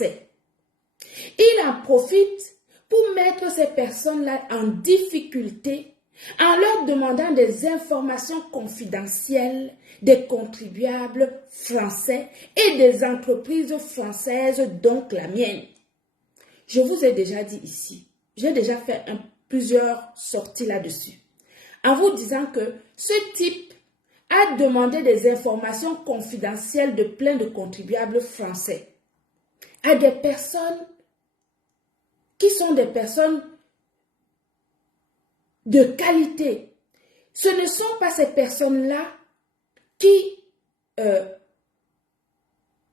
Il en profite pour mettre ces personnes-là en difficulté en leur demandant des informations confidentielles des contribuables français et des entreprises françaises, donc la mienne. Je vous ai déjà dit ici, j'ai déjà fait plusieurs sorties là-dessus, en vous disant que ce type a demandé des informations confidentielles de plein de contribuables français à des personnes qui sont des personnes de qualité. Ce ne sont pas ces personnes-là qui,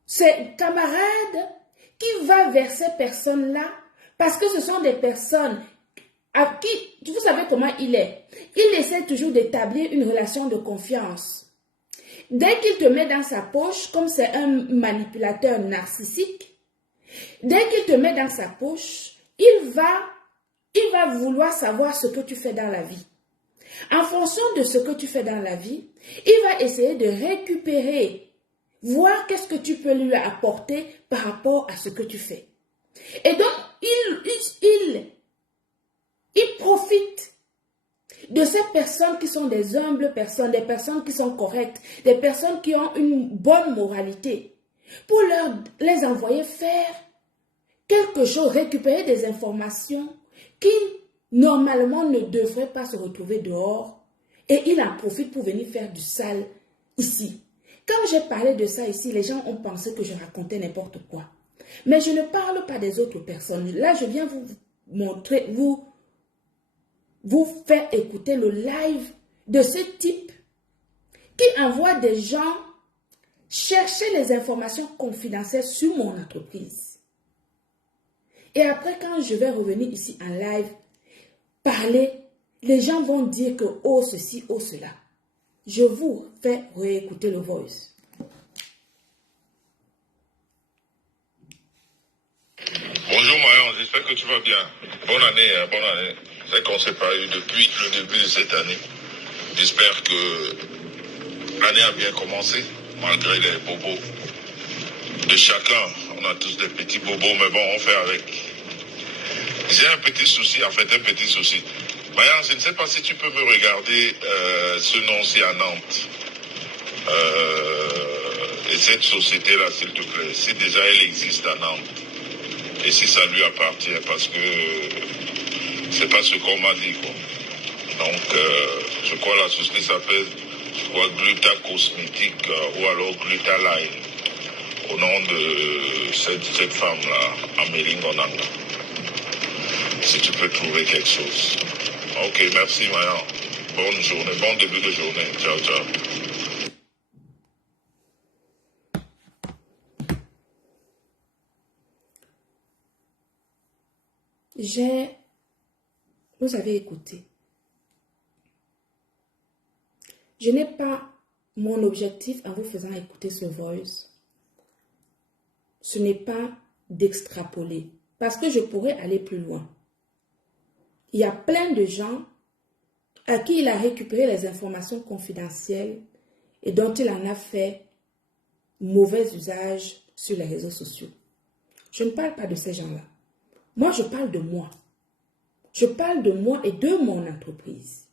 ces camarades qui vont vers ces personnes-là parce que ce sont des personnes à qui, vous savez comment il est. Il essaie toujours d'établir une relation de confiance. Dès qu'il te met dans sa poche, comme c'est un manipulateur narcissique, dès qu'il te met dans sa poche, il va vouloir savoir ce que tu fais dans la vie. En fonction de ce que tu fais dans la vie, il va essayer de récupérer, voir qu'est-ce que tu peux lui apporter par rapport à ce que tu fais. Et donc, il profite de ces personnes qui sont des humbles personnes, des personnes qui sont correctes, des personnes qui ont une bonne moralité, pour les envoyer faire quelque chose, récupérer des informations qui normalement ne devraient pas se retrouver dehors, et il en profite pour venir faire du sale ici. Quand j'ai parlé de ça ici, les gens ont pensé que je racontais n'importe quoi. Mais je ne parle pas des autres personnes. Là, je viens vous montrer, vous faire écouter le live de ce type qui envoie des gens chercher les informations confidentielles sur mon entreprise. Et après, quand je vais revenir ici en live, parler, les gens vont dire que oh ceci, oh cela. Je vous fais réécouter le voice. Bonjour Marion, j'espère que tu vas bien. Bonne année, bonne année. C'est qu'on ne s'est pas eu depuis le début de cette année. J'espère que l'année a bien commencé, malgré les bobos de chacun. On a tous des petits bobos, mais bon, on fait avec. J'ai un petit souci, en fait, un petit souci. Marion, je ne sais pas si tu peux me regarder ce nom-ci à Nantes. Et cette société-là, s'il te plaît, si déjà elle existe à Nantes. Et si ça lui appartient, parce que c'est pas ce qu'on m'a dit, quoi. Donc, je crois la société s'appelle, Gluta Cosmétique ou alors Gluta Line, au nom de cette femme-là, Amélie Ngonanga. Si tu peux trouver quelque chose. Ok, merci, Mayan. Bonne journée, bon début de journée. Ciao, ciao. Vous avez écouté. Je n'ai pas mon objectif en vous faisant écouter ce voice. Ce n'est pas d'extrapoler, parce que je pourrais aller plus loin. Il y a plein de gens à qui il a récupéré les informations confidentielles et dont il en a fait mauvais usage sur les réseaux sociaux. Je ne parle pas de ces gens-là. Moi, je parle de moi. Je parle de moi et de mon entreprise.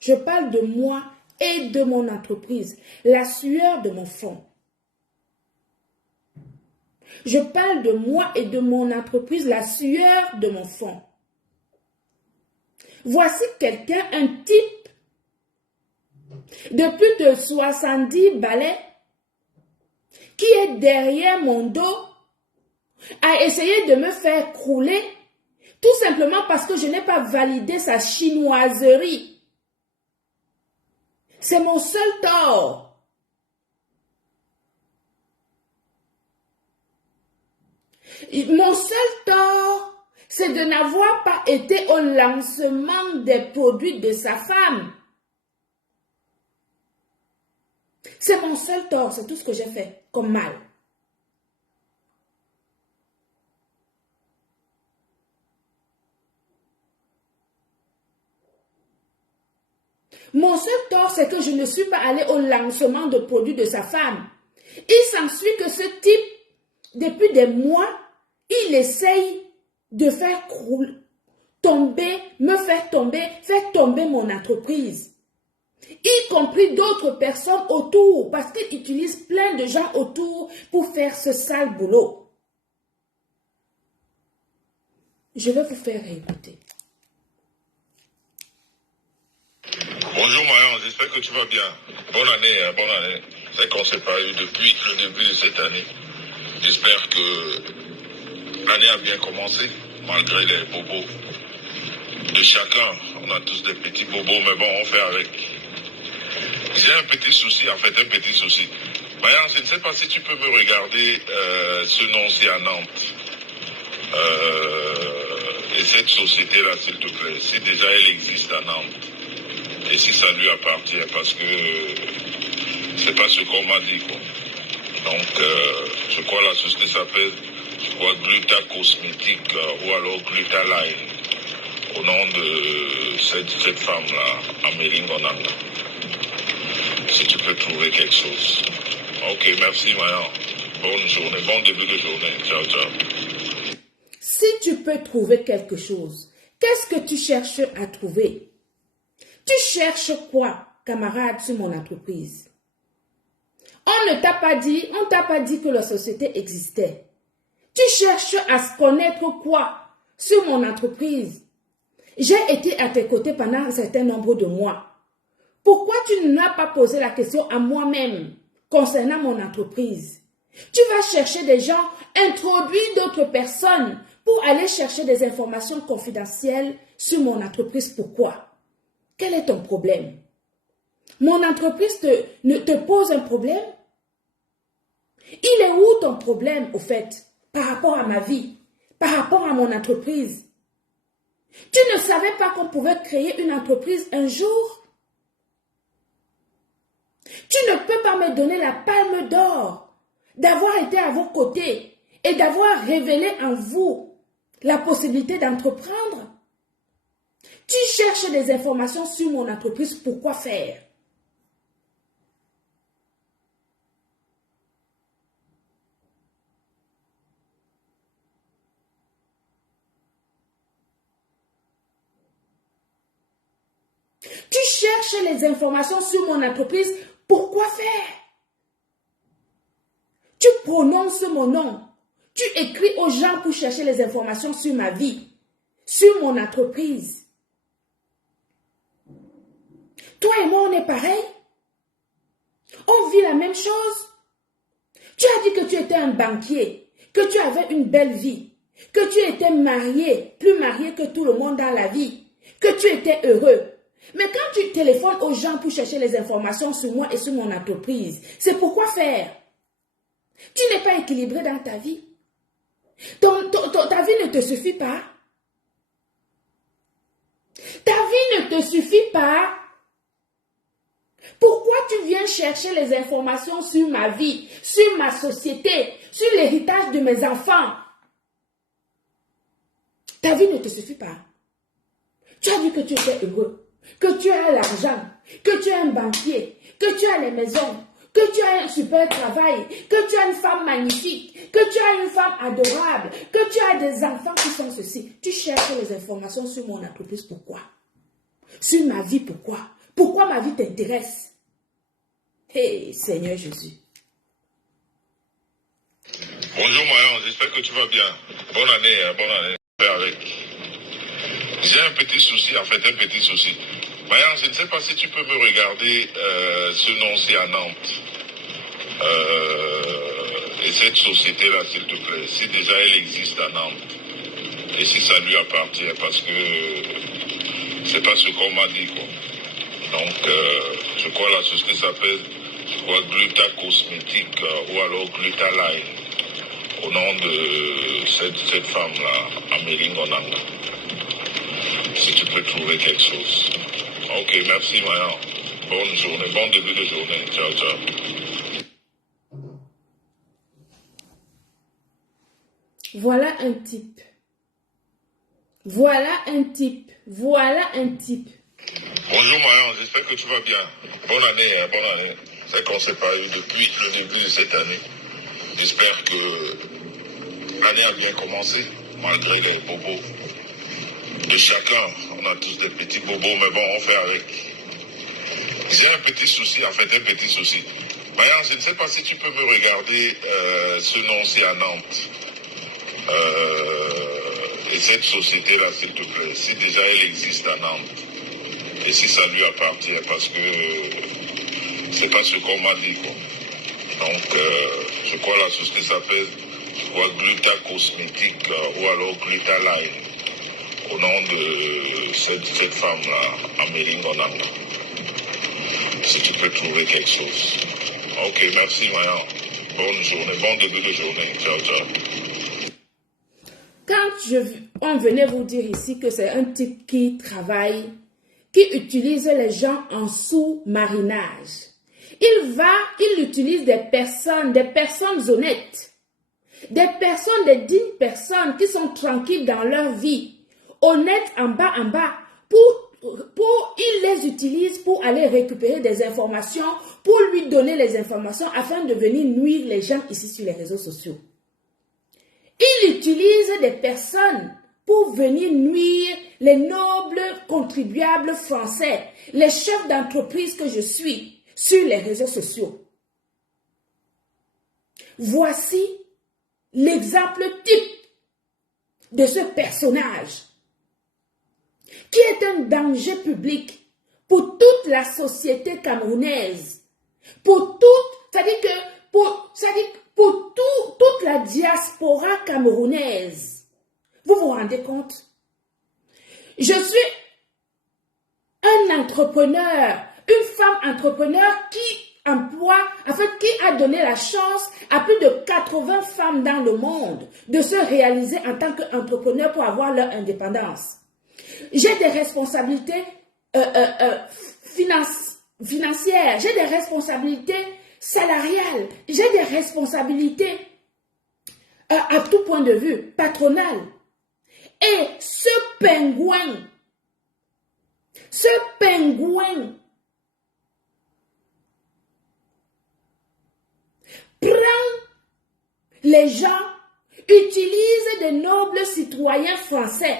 Je parle de moi et de mon entreprise, la sueur de mon front. Je parle de moi et de mon entreprise, la sueur de mon front. Voici quelqu'un, un type de plus de 70 balais qui est derrière mon dos a essayé de me faire crouler tout simplement parce que je n'ai pas validé sa chinoiserie. C'est mon seul tort. Mon seul tort, c'est de n'avoir pas été au lancement des produits de sa femme. C'est mon seul tort, c'est tout ce que j'ai fait comme mal. Mon seul tort, c'est que je ne suis pas allée au lancement de produits de sa femme. Il s'ensuit que ce type depuis des mois, il essaye de faire faire tomber mon entreprise. Y compris d'autres personnes autour, parce qu'il utilise plein de gens autour pour faire ce sale boulot. Je vais vous faire écouter. Bonjour Marion, j'espère que tu vas bien. Bonne année, hein, bonne année. C'est qu'on ne s'est pas eu depuis le début de cette année. J'espère que l'année a bien commencé, malgré les bobos de chacun. On a tous des petits bobos, mais bon, on fait avec. J'ai un petit souci, en fait, un petit souci. Marion, je ne sais pas si tu peux me regarder ce nom-ci à Nantes. Et cette société-là, s'il te plaît, si déjà elle existe à Nantes. Et si ça lui appartient, parce que c'est pas ce qu'on m'a dit, quoi. Donc, je crois la société s'appelle, Gluta Cosmétique ou alors Gluta Line, au nom de cette femme-là, Amélie Ngonanga. Si tu peux trouver quelque chose. Ok, merci, Mayan. Bonne journée, bon début de journée. Ciao, ciao. Si tu peux trouver quelque chose, qu'est-ce que tu cherches à trouver? Tu cherches quoi, camarade, sur mon entreprise? On ne t'a pas dit que la société existait. Tu cherches à se connaître quoi sur mon entreprise? J'ai été à tes côtés pendant un certain nombre de mois. Pourquoi tu n'as pas posé la question à moi-même concernant mon entreprise? Tu vas chercher des gens, introduire d'autres personnes pour aller chercher des informations confidentielles sur mon entreprise. Pourquoi? Quel est ton problème? Mon entreprise te pose un problème? Il est où ton problème, au fait, par rapport à ma vie, par rapport à mon entreprise? Tu ne savais pas qu'on pouvait créer une entreprise un jour? Tu ne peux pas me donner la palme d'or d'avoir été à vos côtés et d'avoir révélé en vous la possibilité d'entreprendre? Tu cherches des informations sur mon entreprise, pourquoi faire? Tu cherches les informations sur mon entreprise, pourquoi faire? Tu prononces mon nom. Tu écris aux gens pour chercher les informations sur ma vie, sur mon entreprise. Toi et moi, on est pareil. On vit la même chose. Tu as dit que tu étais un banquier, que tu avais une belle vie, que tu étais marié, plus marié que tout le monde dans la vie, que tu étais heureux. Mais quand tu téléphones aux gens pour chercher les informations sur moi et sur mon entreprise, c'est pourquoi faire? Tu n'es pas équilibré dans ta vie. Ta vie ne te suffit pas. Ta vie ne te suffit pas. Pourquoi tu viens chercher les informations sur ma vie, sur ma société, sur l'héritage de mes enfants? Ta vie ne te suffit pas. Tu as dit que tu étais heureux, que tu as l'argent, que tu es un banquier, que tu as les maisons, que tu as un super travail, que tu as une femme magnifique, que tu as une femme adorable, que tu as des enfants qui sont ceci. Tu cherches les informations sur mon entreprise, pourquoi? Sur ma vie, pourquoi? Pourquoi ma vie t'intéresse? Hey, Seigneur Jésus. Bonjour Marion, j'espère que tu vas bien. Bonne année, hein, bonne année. Avec. J'ai un petit souci, en fait, un petit souci. Marion, je ne sais pas si tu peux me regarder ce nom-ci à Nantes. Et cette société-là, s'il te plaît, si déjà elle existe à Nantes. Et si ça lui appartient, parce que c'est pas ce qu'on m'a dit, quoi. Donc, je crois la société s'appelle Gluta Cosmétique ou alors Gluta Line, au nom de cette femme-là, Amélie Ngonanga. Si tu peux trouver quelque chose. Ok, merci Mayan. Bonne journée, bon début de journée. Ciao, ciao. Voilà un type. Voilà un type. Voilà un type. Bonjour Marion, j'espère que tu vas bien. Bonne année, hein, bonne année. C'est qu'on ne s'est pas eu depuis le début de cette année. J'espère que l'année a bien commencé, malgré les bobos de chacun. On a tous des petits bobos, mais bon, on fait avec. J'ai un petit souci, en fait, un petit souci. Mayan, je ne sais pas si tu peux me regarder ce nom-ci à Nantes. Et cette société-là, s'il te plaît, si déjà elle existe à Nantes, et si ça lui appartient, parce que c'est pas ce qu'on m'a dit, quoi. Donc, je crois la société s'appelle, Gluta Cosmétique ou alors Gluta Line, au nom de cette femme-là, Amélie Ngonanga. Si tu peux trouver quelque chose. Ok, merci, Mayan. Bonne journée, bon début de journée. Ciao, ciao. Quand on venait vous dire ici que c'est un type qui travaille, qui utilise les gens en sous-marinage, il utilise des personnes honnêtes, des dignes personnes qui sont tranquilles dans leur vie, honnêtes en bas, il les utilise pour aller récupérer des informations, pour lui donner les informations afin de venir nuire les gens ici sur les réseaux sociaux. Il utilise des personnes pour venir nuire les nobles contribuables français, les chefs d'entreprise que je suis sur les réseaux sociaux. Voici l'exemple type de ce personnage qui est un danger public pour toute la société camerounaise, pour toute la diaspora camerounaise. Vous vous rendez compte? Je suis un entrepreneur, une femme entrepreneur qui a donné la chance à plus de 80 femmes dans le monde de se réaliser en tant qu'entrepreneur pour avoir leur indépendance. J'ai des responsabilités financières, j'ai des responsabilités salariales, j'ai des responsabilités à tout point de vue patronal. Et ce pingouin prend les gens, utilise de nobles citoyens français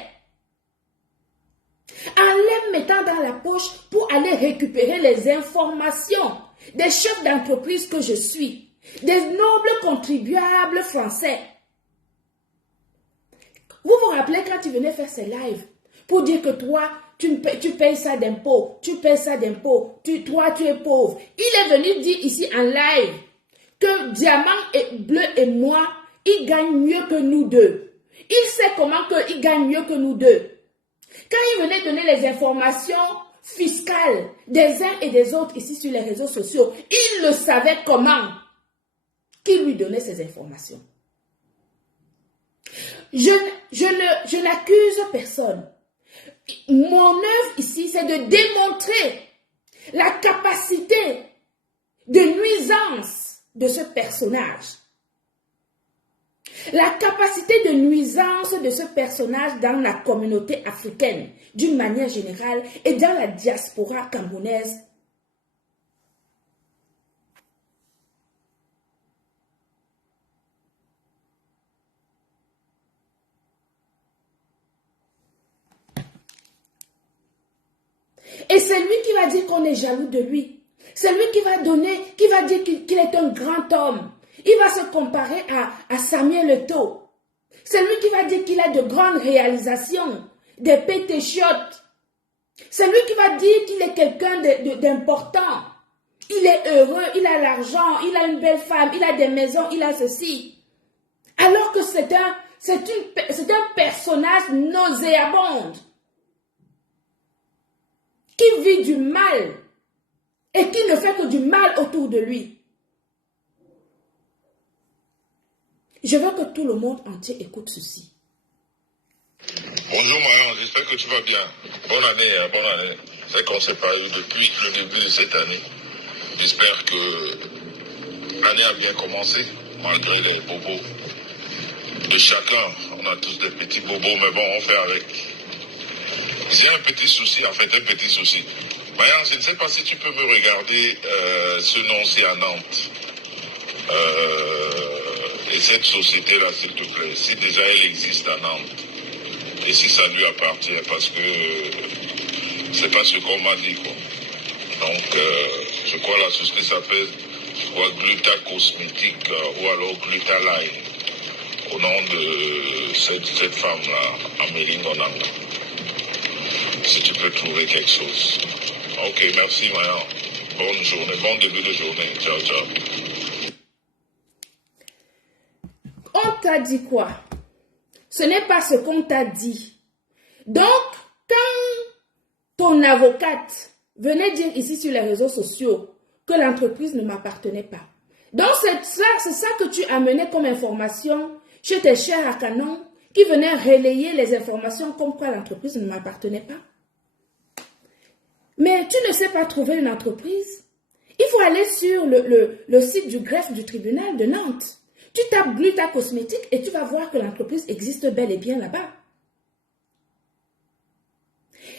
en les mettant dans la poche pour aller récupérer les informations des chefs d'entreprise que je suis, des nobles contribuables français. Vous vous rappelez quand tu venais faire ces lives pour dire que toi, tu payes ça d'impôts, toi tu es pauvre. Il est venu dire ici en live que Diamant et Bleu et moi, ils gagnent mieux que nous deux. Il sait comment il gagne mieux que nous deux. Quand il venait donner les informations fiscales des uns et des autres ici sur les réseaux sociaux, il le savait comment. Qui lui donnait ces informations? Je n'accuse personne. Mon œuvre ici, c'est de démontrer la capacité de nuisance de ce personnage. La capacité de nuisance de ce personnage dans la communauté africaine, d'une manière générale, et dans la diaspora camerounaise. Et c'est lui qui va dire qu'on est jaloux de lui. C'est lui qui va dire qu'il est un grand homme. Il va se comparer à Samuel Eto'o. C'est lui qui va dire qu'il a de grandes réalisations, des pétéchiotes. C'est lui qui va dire qu'il est quelqu'un d'important. Il est heureux, il a l'argent, il a une belle femme, il a des maisons, il a ceci. Alors que c'est un personnage nauséabond qui vit du mal et qui ne fait que du mal autour de lui. Je veux que tout le monde entier écoute ceci. Bonjour Marion, j'espère que tu vas bien. Bonne année, hein, bonne année. C'est qu'on s'est pas eu depuis le début de cette année. J'espère que l'année a bien commencé, malgré les bobos de chacun. On a tous des petits bobos, mais bon, on fait avec. J'ai un petit souci, en fait, un petit souci. Marion, je ne sais pas si tu peux me regarder ce nom-ci à Nantes. Et Et cette société-là, s'il te plaît, si déjà elle existe à Nantes, et si ça lui appartient, parce que c'est pas ce qu'on m'a dit, quoi. Donc, je crois la société s'appelle Gluta Cosmétique ou alors Gluta Line, au nom de cette femme-là, Amélie Ngonanga. Si tu peux trouver quelque chose. Ok, merci, Mayan. Bonne journée, bon début de journée. Ciao, ciao. On t'a dit quoi? Ce n'est pas ce qu'on t'a dit. Donc, quand ton avocate venait dire ici sur les réseaux sociaux que l'entreprise ne m'appartenait pas, donc c'est ça que tu amenais comme information chez tes chers à Canon qui venaient relayer les informations comme quoi l'entreprise ne m'appartenait pas. Mais tu ne sais pas trouver une entreprise. Il faut aller sur le site du greffe du tribunal de Nantes. Tu tapes Gluta Cosmétique et tu vas voir que l'entreprise existe bel et bien là-bas.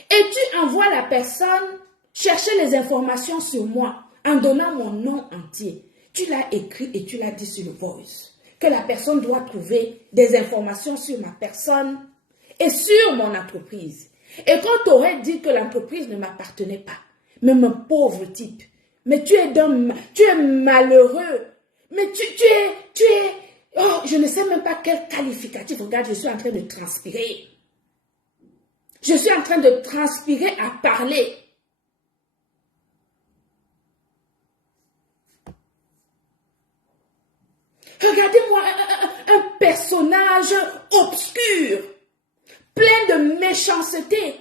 Et tu envoies la personne chercher les informations sur moi en donnant mon nom entier. Tu l'as écrit et tu l'as dit sur le voice. Que la personne doit trouver des informations sur ma personne et sur mon entreprise. Et quand tu aurais dit que l'entreprise ne m'appartenait pas, mais mon pauvre type, mais tu es malheureux, mais tu es, oh, je ne sais même pas quel qualificatif. Regarde, je suis en train de transpirer. Je suis en train de transpirer à parler. Regardez-moi un personnage obscur, plein de méchanceté.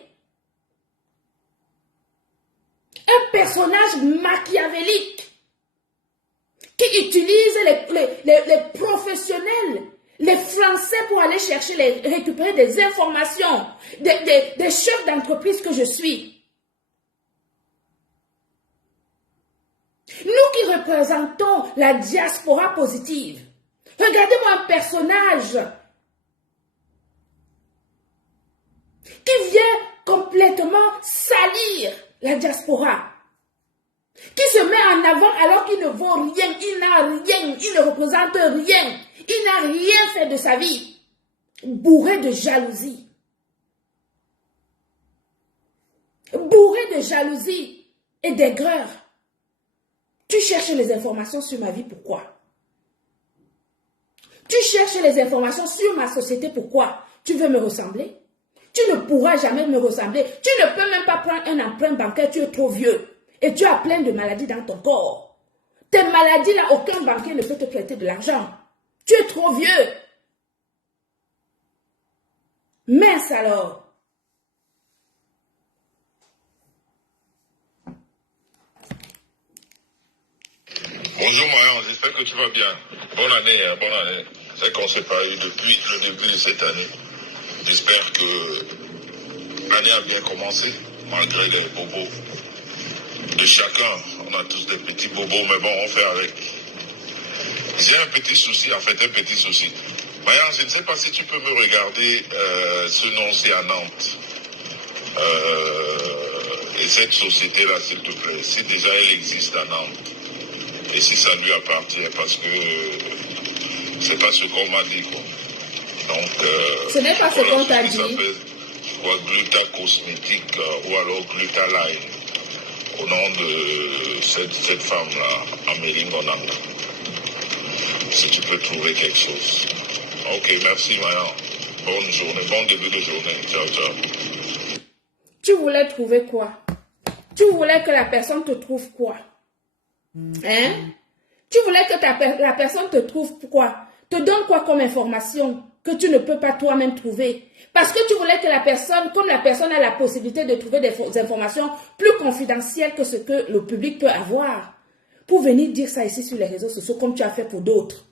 Un personnage machiavélique qui utilise les professionnels, les Français pour aller chercher, récupérer des informations des chefs d'entreprise que je suis. Nous qui représentons la diaspora positive, regardez-moi un personnage qui vient complètement salir la diaspora, qui se met en avant alors qu'il ne vaut rien, il n'a rien, il ne représente rien, il n'a rien fait de sa vie, bourré de jalousie. Bourré de jalousie et d'aigreur. Tu cherches les informations sur ma vie, pourquoi? Tu cherches les informations sur ma société, pourquoi? Tu veux me ressembler? Tu ne pourras jamais me ressembler. Tu ne peux même pas prendre un emprunt bancaire, tu es trop vieux. Et tu as plein de maladies dans ton corps. Tes maladies-là, aucun banquier ne peut te prêter de l'argent. Tu es trop vieux. Mince alors. Bonjour Marion, j'espère que tu vas bien. Bonne année, hein, bonne année. C'est qu'on ne s'est pas eu depuis le début de cette année. J'espère que l'année a bien commencé, malgré les bobos de chacun. On a tous des petits bobos, mais bon, on fait avec. J'ai un petit souci, en fait, un petit souci. Marion, je ne sais pas si tu peux me regarder ce nom-ci à Nantes. Et cette société-là, s'il te plaît, si déjà elle existe à Nantes, et si ça lui appartient, parce que c'est pas ce qu'on m'a dit, quoi. Donc, ce n'est pas ce qu'on t'a dit. Ça s'appelle Gluta Cosmétique ou alors Gluta Line, au nom de cette femme-là, Amélie Ngonanga. Si tu peux trouver quelque chose. Ok, merci, Mayan. Bonne journée, bon début de journée. Ciao, ciao. Tu voulais trouver quoi? Tu voulais que la personne te trouve quoi? Hein? Tu voulais que la personne te trouve quoi? Te donne quoi comme information que tu ne peux pas toi-même trouver? Parce que tu voulais que la personne, comme la personne a la possibilité de trouver des informations plus confidentielles que ce que le public peut avoir, pour venir dire ça ici sur les réseaux sociaux comme tu as fait pour d'autres.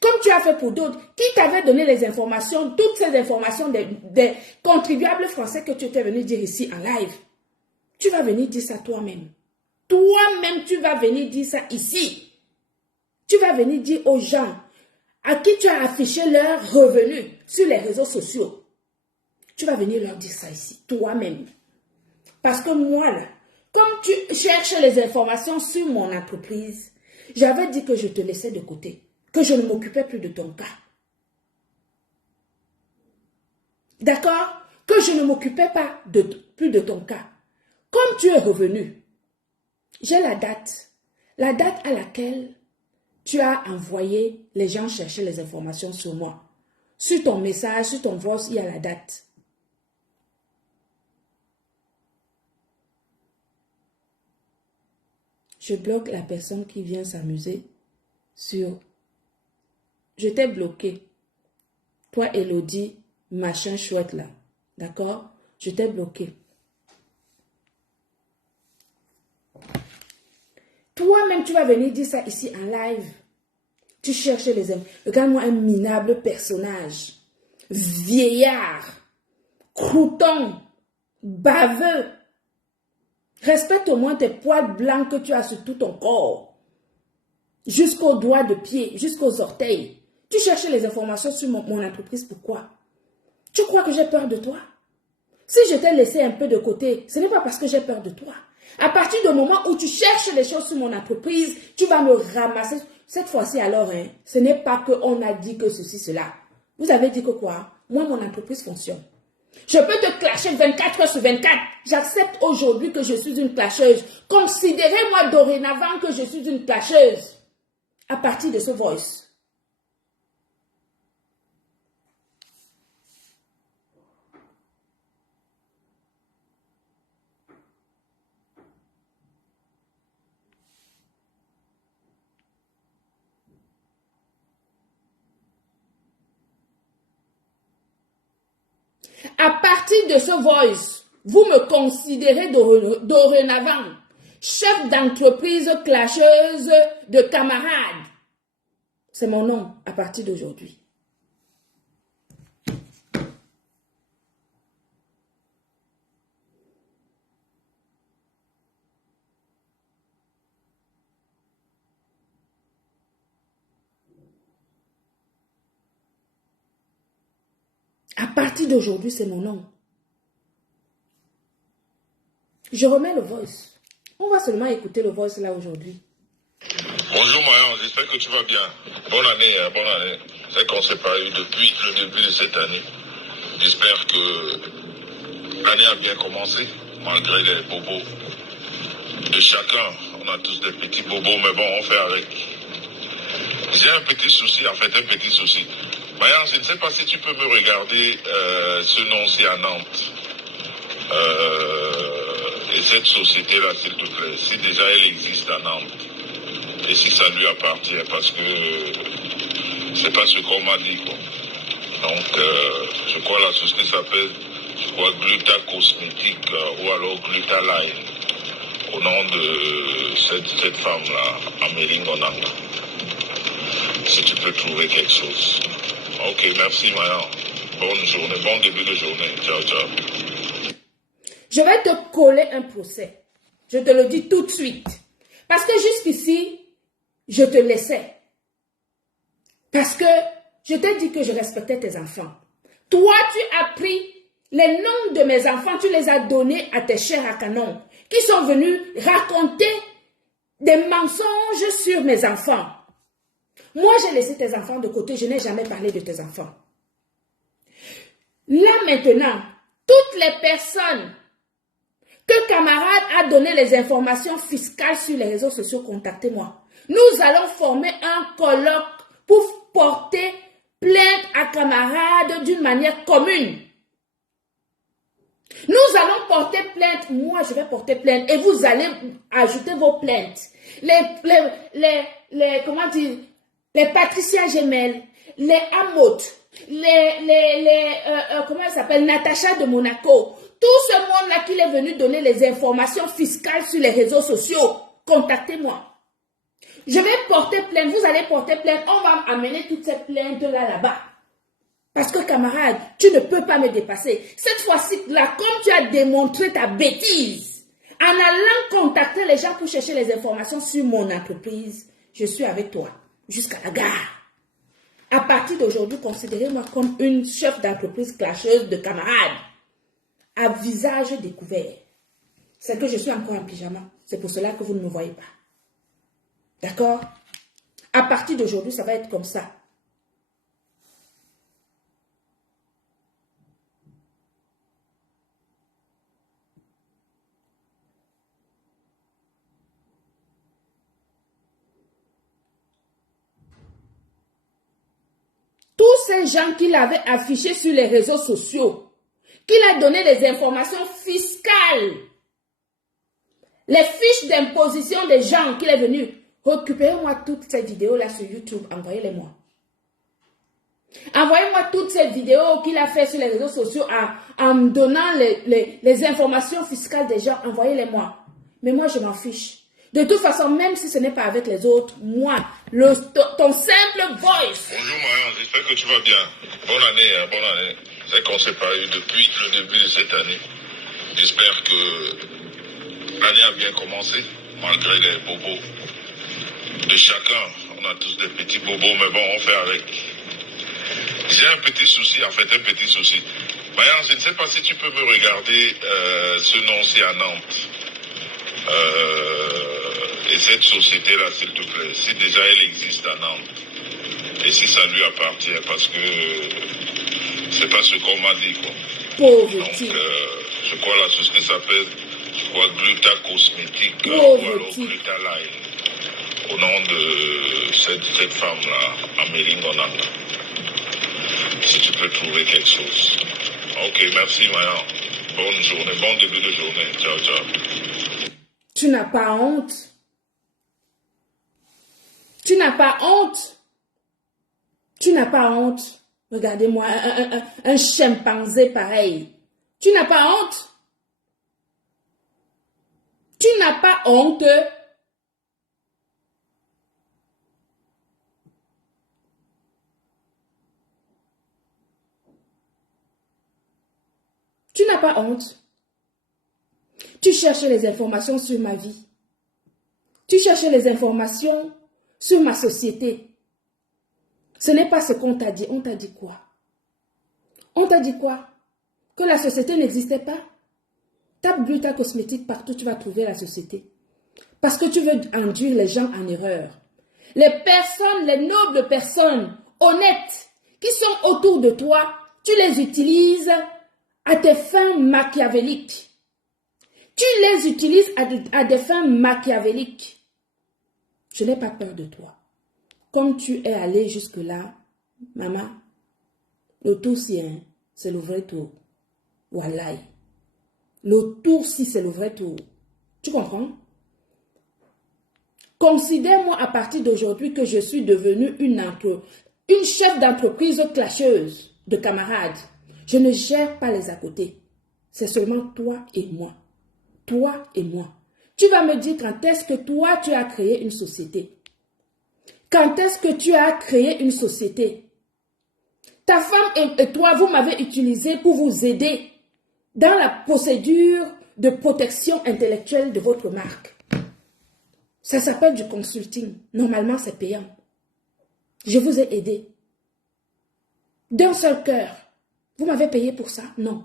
Comme tu as fait pour d'autres, qui t'avait donné les informations, toutes ces informations des contribuables français que tu étais venu dire ici en live? Tu vas venir dire ça toi-même. Toi-même, tu vas venir dire ça ici. Tu vas venir dire aux gens à qui tu as affiché leurs revenus sur les réseaux sociaux. Tu vas venir leur dire ça ici, toi-même. Parce que moi, là, comme tu cherches les informations sur mon entreprise, J'avais dit que je te laissais de côté, que je ne m'occupais plus de ton cas. D'accord? Que je ne m'occupais pas plus de ton cas. Comme tu es revenu, j'ai la date à laquelle tu as envoyé les gens chercher les informations sur moi. Sur ton message, sur ton voice, il y a la date. Je bloque la personne qui vient s'amuser sur... Je t'ai bloqué. Toi, Elodie, machin chouette là. D'accord? Je t'ai bloqué. Toi-même, tu vas venir dire ça ici en live. Tu cherches les hommes. Regarde-moi un minable personnage. Vieillard. Crouton. Baveux. Respecte au moins tes poils blancs que tu as sur tout ton corps. Jusqu'aux doigts de pied, jusqu'aux orteils. Tu cherches les informations sur mon entreprise. Pourquoi? Tu crois que j'ai peur de toi? Si je t'ai laissé un peu de côté, ce n'est pas parce que j'ai peur de toi. À partir du moment où tu cherches les choses sur mon entreprise, tu vas me ramasser. Cette fois-ci alors, hein, ce n'est pas qu'on a dit que ceci, cela. Vous avez dit que quoi? Moi, mon entreprise fonctionne. Je peux te clasher 24 heures sur 24. J'accepte aujourd'hui que je suis une clasheuse. Considérez-moi dorénavant que je suis une clasheuse. À partir de ce voice. À partir de ce voice, vous me considérez dorénavant chef d'entreprise clasheuse de camarades. C'est mon nom à partir d'aujourd'hui. À partir d'aujourd'hui, c'est mon nom. Je remets le voice. On va seulement écouter le voice là aujourd'hui. Bonjour Mayan, j'espère que tu vas bien. Bonne année, bonne année. C'est qu'on s'est pas eu depuis le début de cette année. J'espère que l'année a bien commencé, malgré les bobos de chacun. On a tous des petits bobos, mais bon, on fait avec. J'ai un petit souci, en fait, un petit souci. Mayan, je ne sais pas si tu peux me regarder ce nom-ci à Nantes. Et cette société-là, s'il te plaît, si déjà elle existe à Nantes, et si ça lui appartient, parce que c'est pas ce qu'on m'a dit, quoi. Donc, je crois la société s'appelle, Gluta Cosmétique, ou alors Gluta Line, au nom de cette femme-là, Amélie Onanga. Si tu peux trouver quelque chose. Ok, merci Mayan. Bonne journée, bon début de journée. Ciao, ciao. Je vais te coller un procès. Je te le dis tout de suite. Parce que jusqu'ici, je te laissais. Parce que je t'ai dit que je respectais tes enfants. Toi, tu as pris les noms de mes enfants, tu les as donnés à tes chers à canon, qui sont venus raconter des mensonges sur mes enfants. Moi, j'ai laissé tes enfants de côté, je n'ai jamais parlé de tes enfants. Là maintenant, toutes les personnes que camarade a donné les informations fiscales sur les réseaux sociaux, contactez-moi. Nous allons former un colloque pour porter plainte à camarade d'une manière commune. Nous allons porter plainte, moi je vais porter plainte et vous allez ajouter vos plaintes. Comment dire, les Patricia Gemel, les Amot, comment elle s'appelle, Natacha de Monaco, tout ce monde-là qui est venu donner les informations fiscales sur les réseaux sociaux, contactez-moi. Je vais porter plainte, vous allez porter plainte, on va amener toutes ces plaintes-là là-bas. Parce que camarade, tu ne peux pas me dépasser. Cette fois-ci-là, comme tu as démontré ta bêtise, en allant contacter les gens pour chercher les informations sur mon entreprise, je suis avec toi jusqu'à la gare. À partir d'aujourd'hui, considérez-moi comme une chef d'entreprise clasheuse de camarades, à visage découvert. C'est que je suis encore en pyjama. C'est pour cela que vous ne me voyez pas. D'accord? À partir d'aujourd'hui, ça va être comme ça. Tous ces gens qu'il avait affichés sur les réseaux sociaux, qu'il a donné des informations fiscales, les fiches d'imposition des gens qu'il est venu, récupérez-moi toutes ces vidéos-là sur YouTube, envoyez-les-moi. Envoyez-moi toutes ces vidéos qu'il a fait sur les réseaux sociaux en me donnant les informations fiscales des gens, envoyez-les-moi. Mais moi, je m'en fiche. De toute façon, même si ce n'est pas avec les autres, moi, ton simple voice. Bonjour Marianne, j'espère que tu vas bien. Bonne année, hein, bonne année. C'est qu'on s'est pas eu depuis le début de cette année. J'espère que l'année a bien commencé, malgré les bobos de chacun. On a tous des petits bobos, mais bon, on fait avec. J'ai un petit souci, en fait, un petit souci. Marianne, je ne sais pas si tu peux me regarder ce nom-ci à Nantes. Et cette société-là, s'il te plaît, si déjà elle existe à Nantes, et si ça lui appartient, parce que c'est pas ce qu'on m'a dit, quoi. Pauvre Donc, type. je crois la société s'appelle, je crois, Gluta Cosmétique, ou Pauvre alors type. Gluta Line, au nom de cette femme-là, Amélie Gonanga. Si tu peux trouver quelque chose. Ok, merci, Maya. Bonne journée, bon début de journée. Ciao, ciao. Tu n'as pas honte. Tu n'as pas honte. Tu n'as pas honte. Regardez-moi, un chimpanzé pareil. Tu n'as pas honte. Tu n'as pas honte. Tu n'as pas honte. Tu cherches les informations sur ma vie. Tu cherches les informations sur ma société. Ce n'est pas ce qu'on t'a dit. On t'a dit quoi? On t'a dit quoi? Que la société n'existait pas? Tape Gluta Cosmétique partout, tu vas trouver la société. Parce que tu veux induire les gens en erreur. Les personnes, les nobles personnes honnêtes qui sont autour de toi, tu les utilises à tes fins machiavéliques. Tu les utilises à des fins machiavéliques. Je n'ai pas peur de toi. Comme tu es allé jusque-là, maman, le tour si c'est le vrai tour. Wallahi. Le tour si c'est le vrai tour. Tu comprends? Considère-moi à partir d'aujourd'hui que je suis devenue une chef d'entreprise clasheuse de camarades. Je ne gère pas les à côté. C'est seulement toi et moi. Toi et moi. Tu vas me dire quand est-ce que toi, tu as créé une société. Quand est-ce que tu as créé une société? Ta femme et toi, vous m'avez utilisé pour vous aider dans la procédure de protection intellectuelle de votre marque. Ça s'appelle du consulting. Normalement, c'est payant. Je vous ai aidé. D'un seul cœur. Vous m'avez payé pour ça? Non.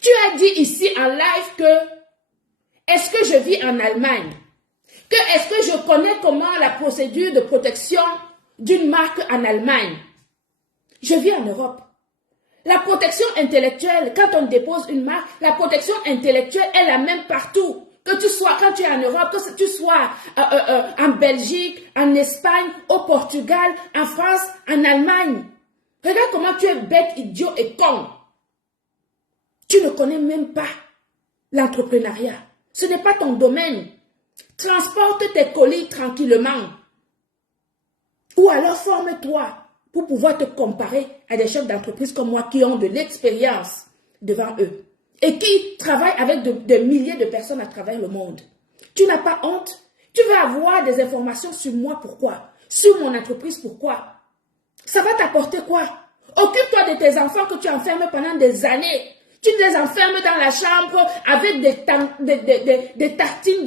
Tu as dit ici en live que est-ce que je vis en Allemagne? Que est-ce que je connais comment la procédure de protection d'une marque en Allemagne? Je vis en Europe. La protection intellectuelle, quand on dépose une marque, la protection intellectuelle est la même partout. Que tu sois, quand tu es en Europe, que tu sois en Belgique, en Espagne, au Portugal, en France, en Allemagne. Regarde comment tu es bête, idiot et con. Tu ne connais même pas l'entrepreneuriat. Ce n'est pas ton domaine. Transporte tes colis tranquillement. Ou alors forme-toi pour pouvoir te comparer à des chefs d'entreprise comme moi qui ont de l'expérience devant eux et qui travaillent avec des milliers de personnes à travers le monde. Tu n'as pas honte? Tu veux avoir des informations sur moi, pourquoi? Sur mon entreprise, pourquoi? Ça va t'apporter quoi? Occupe-toi de tes enfants que tu enfermes pendant des années. Tu les enfermes dans la chambre avec des tartines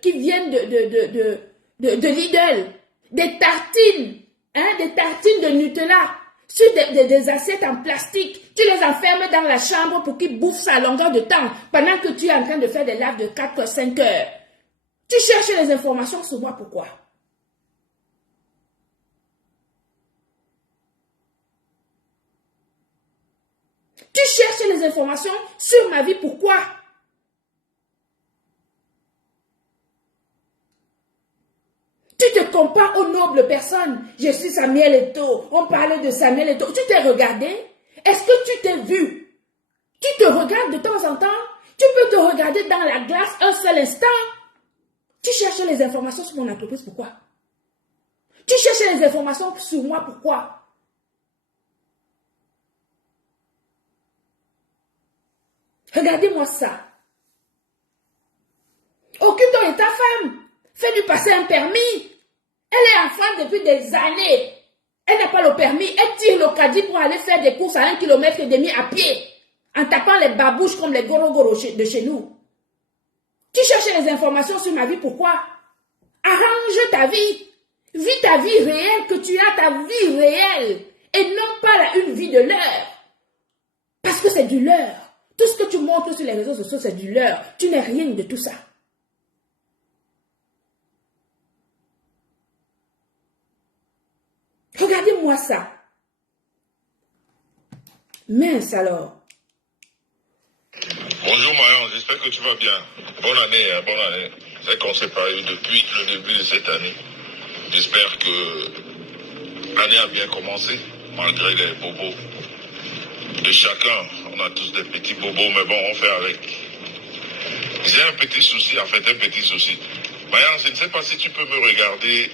qui viennent de Lidl. Des tartines de Nutella. sur des assiettes en plastique. Tu les enfermes dans la chambre pour qu'ils bouffent ça à longueur de temps pendant que tu es en train de faire des lives de 4-5 heures. Tu cherches les informations sur moi, pourquoi? Tu cherches les informations sur ma vie, pourquoi? Tu te compares aux nobles personnes. Je suis Samuel Eto'o. On parle de Samuel Eto'o. Tu t'es regardé? Est-ce que tu t'es vu? Tu te regardes de temps en temps? Tu peux te regarder dans la glace un seul instant? Tu cherches les informations sur mon entreprise, pourquoi? Tu cherches les informations sur moi, pourquoi? Regardez-moi ça. Occupe-toi de ta femme. Fais-lui passer un permis. Elle est enceinte depuis des années. Elle n'a pas le permis. Elle tire le caddie pour aller faire des courses à 1,5 km à pied. En tapant les babouches comme les gorogoro de chez nous. Tu cherches les informations sur ma vie, pourquoi? Arrange ta vie. Vis ta vie réelle, que tu as ta vie réelle. Et non pas une vie de leurre. Parce que c'est du leurre. Tout ce que tu montres sur les réseaux sociaux, c'est du leurre. Tu n'es rien de tout ça. Regardez-moi ça. Mince alors. Bonjour Marion, j'espère que tu vas bien. Bonne année, hein, bonne année. C'est qu'on s'est parlé depuis le début de cette année. J'espère que l'année a bien commencé, malgré les bobos de chacun. On a tous des petits bobos, mais bon, on fait avec. J'ai un petit souci, en fait, un petit souci. Marion, je ne sais pas si tu peux me regarder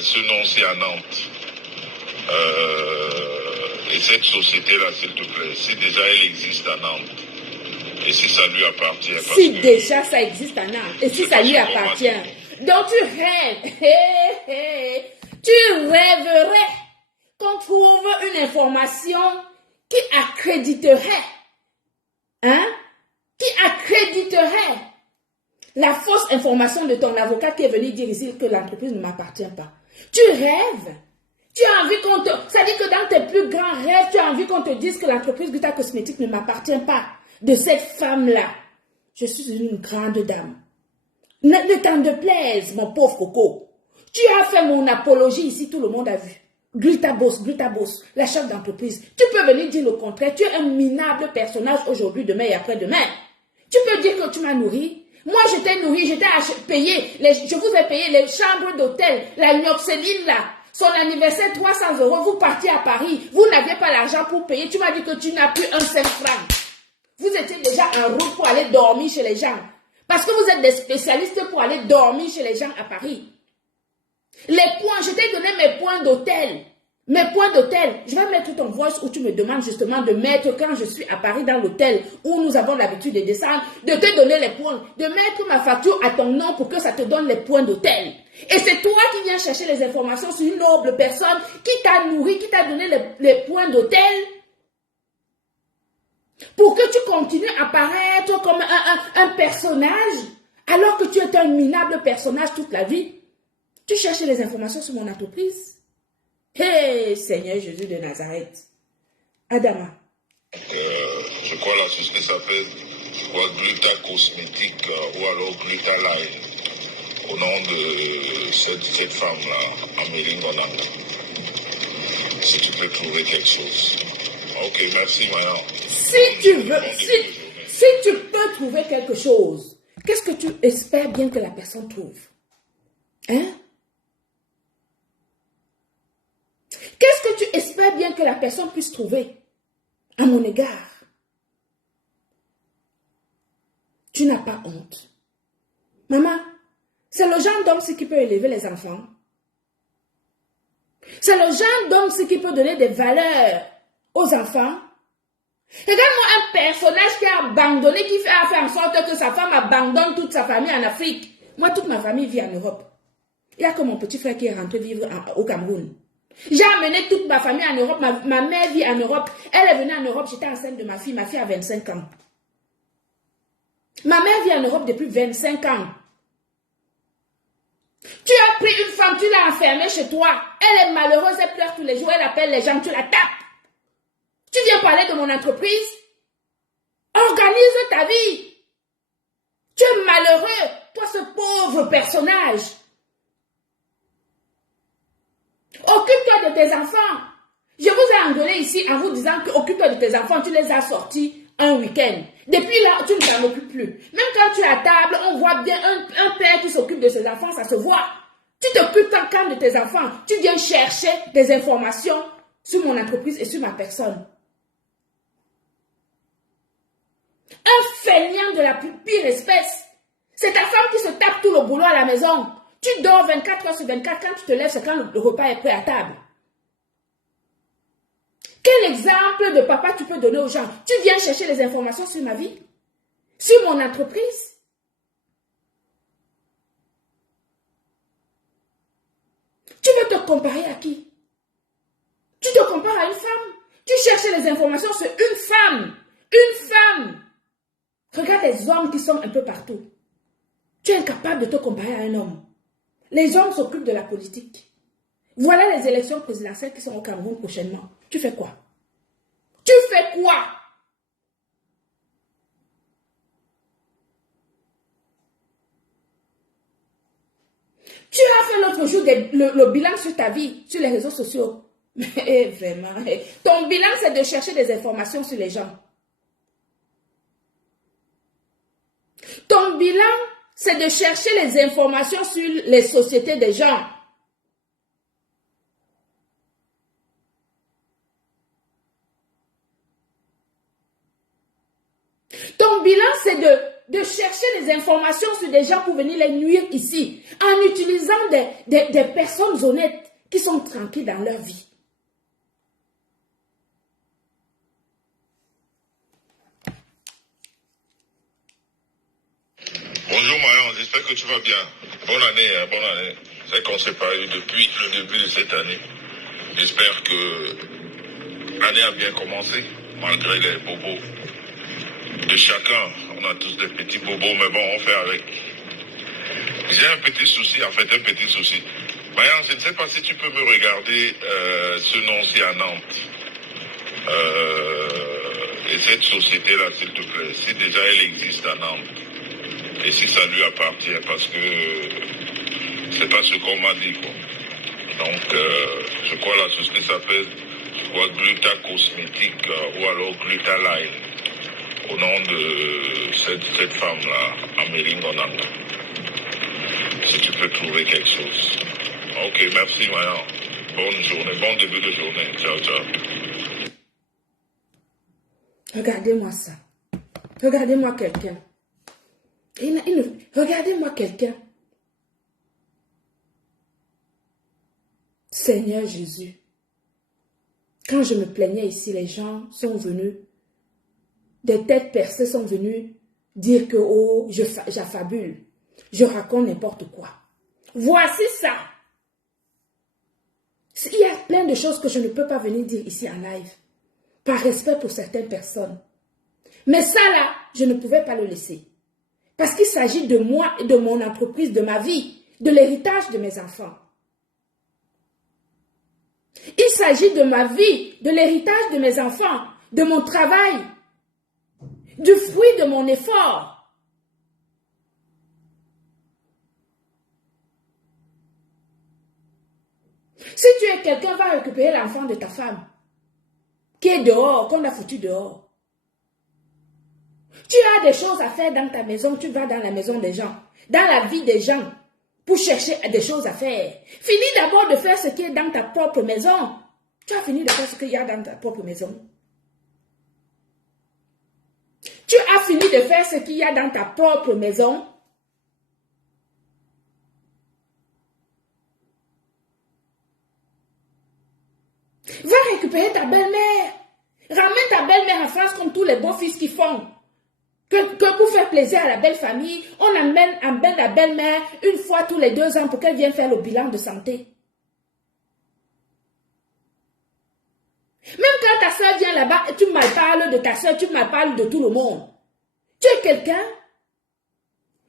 ce nom-ci à Nantes. Et cette société-là, s'il te plaît, si déjà elle existe à Nantes, et si ça lui appartient. Si déjà ça existe à Nantes, et si ça lui appartient. Donc tu rêves, tu rêverais qu'on trouve une information qui accréditerait, qui accréditerait la fausse information de ton avocat qui est venu dire ici que l'entreprise ne m'appartient pas. Tu rêves. Tu as envie qu'on te... Ça dit que dans tes plus grands rêves, tu as envie qu'on te dise que l'entreprise Gluta Cosmétique ne m'appartient pas. De cette femme-là. Je suis une grande dame. Ne t'en déplaise, mon pauvre Coco. Tu as fait mon apologie ici, tout le monde a vu. Gluta Boss, la chef d'entreprise. Tu peux venir dire le contraire. Tu es un minable personnage aujourd'hui, demain et après-demain. Tu peux dire que tu m'as nourri. Moi, je t'ai nourri, je t'ai payé. Je vous ai payé les chambres d'hôtel, la Nioxéline là. Son anniversaire, 300 €, vous partiez à Paris, vous n'avez pas l'argent pour payer, tu m'as dit que tu n'as plus un seul franc. Vous étiez déjà en route pour aller dormir chez les gens. Parce que vous êtes des spécialistes pour aller dormir chez les gens à Paris. Les points, je t'ai donné mes points d'hôtel. Mes points d'hôtel, je vais mettre ton voice où tu me demandes justement de mettre, quand je suis à Paris dans l'hôtel, où nous avons l'habitude de descendre, de te donner les points, de mettre ma facture à ton nom pour que ça te donne les points d'hôtel. Et c'est toi qui viens chercher les informations sur une noble personne qui t'a nourri, qui t'a donné les points d'hôtel pour que tu continues à paraître comme un personnage alors que tu es un minable personnage toute la vie. Tu cherches les informations sur mon entreprise. Hé, Seigneur Jésus de Nazareth. Adama. Je crois la société s'appelle Gluta Cosmétique ou alors Gluta Line. Au nom de cette femme-là, Amélie Bonat. Si tu peux trouver quelque chose. Ok, merci, Marion. Si tu veux, si tu peux trouver quelque chose, qu'est-ce que tu espères bien que la personne trouve? Hein? Qu'est-ce que tu espères bien que la personne puisse trouver à mon égard? Tu n'as pas honte. Maman, c'est le genre d'homme qui peut élever les enfants. C'est le genre d'homme qui peut donner des valeurs aux enfants. Regarde-moi un personnage qui a abandonné, qui a fait en sorte que sa femme abandonne toute sa famille en Afrique. Moi, toute ma famille vit en Europe. Il n'y a que mon petit frère qui est rentré vivre au Cameroun. J'ai amené toute ma famille en Europe. Ma mère vit en Europe. Elle est venue en Europe. J'étais enceinte de ma fille. Ma fille a 25 ans. Ma mère vit en Europe depuis 25 ans. Tu as pris une femme, tu l'as enfermée chez toi. Elle est malheureuse, elle pleure tous les jours. Elle appelle les gens, tu la tapes. Tu viens parler de mon entreprise? Organise ta vie. Tu es malheureux, toi ce pauvre personnage. Occupe-toi de tes enfants. Je vous ai engueulé ici en vous disant que occupe-toi de tes enfants, tu les as sortis un week-end. Depuis là, tu ne t'en occupes plus. Même quand tu es à table, on voit bien un père qui s'occupe de ses enfants, ça se voit. Tu t'occupes quand de tes enfants. Tu viens chercher des informations sur mon entreprise et sur ma personne. Un feignant de la plus pire espèce. C'est ta femme qui se tape tout le boulot à la maison. Tu dors 24 heures sur 24. Quand tu te lèves, c'est quand le repas est prêt à table. Quel exemple de papa tu peux donner aux gens? Tu viens chercher les informations sur ma vie? Sur mon entreprise? Tu veux te comparer à qui? Tu te compares à une femme? Tu cherches les informations sur une femme. Une femme. Regarde les hommes qui sont un peu partout. Tu es incapable de te comparer à un homme. Les hommes s'occupent de la politique. Voilà les élections présidentielles qui sont au Cameroun prochainement. Tu fais quoi? Tu fais quoi? Tu as fait l'autre jour le bilan sur ta vie, sur les réseaux sociaux. Mais vraiment, ton bilan, c'est de chercher des informations sur les gens. Ton bilan, c'est de chercher les informations sur les sociétés des gens. Ton bilan, c'est de chercher les informations sur des gens pour venir les nuire ici, en utilisant des personnes honnêtes qui sont tranquilles dans leur vie. Bonjour Marion, j'espère que tu vas bien. Bonne année, hein, bonne année. C'est qu'on ne s'est pas eu depuis le début de cette année. J'espère que l'année a bien commencé, malgré les bobos de chacun. On a tous des petits bobos, mais bon, on fait avec. J'ai un petit souci, en fait, un petit souci. Marion, je ne sais pas si tu peux me regarder ce nom-ci à Nantes. Et cette société-là, s'il te plaît, si déjà elle existe à Nantes. Et si ça lui appartient, parce que c'est pas ce qu'on m'a dit, quoi. Donc, je crois la société s'appelle, Gluta Cosmétique ou alors Gluta Line, au nom de cette femme-là, Amélie Ngonanga. Si tu peux trouver quelque chose. Ok, merci, Marion. Bonne journée, bon début de journée. Ciao, ciao. Regardez-moi ça. Regardez-moi quelqu'un. Regardez-moi quelqu'un. Seigneur Jésus, quand je me plaignais ici, les gens sont venus, des têtes percées sont venus dire que oh, j'affabule, je raconte n'importe quoi. Voici ça. Il y a plein de choses que je ne peux pas venir dire ici en live, par respect pour certaines personnes. Mais ça là, je ne pouvais pas le laisser. Parce qu'il s'agit de moi et de mon entreprise, de ma vie, de l'héritage de mes enfants. Il s'agit de ma vie, de l'héritage de mes enfants, de mon travail, du fruit de mon effort. Si tu es quelqu'un, va récupérer l'enfant de ta femme, qui est dehors, qu'on a foutu dehors. Tu as des choses à faire dans ta maison, tu vas dans la maison des gens, dans la vie des gens, pour chercher des choses à faire. Finis d'abord de faire ce qui est dans ta propre maison. Tu as fini de faire ce qu'il y a dans ta propre maison. Tu as fini de faire ce qu'il y a dans ta propre maison. Va récupérer ta belle-mère. Ramène ta belle-mère en France comme tous les beaux fils qui font. Que pour faire plaisir à la belle famille, on amène la belle-mère une fois tous les 2 ans pour qu'elle vienne faire le bilan de santé. Même quand ta soeur vient là-bas, tu me parles de ta soeur, tu me parles de tout le monde. Tu es quelqu'un?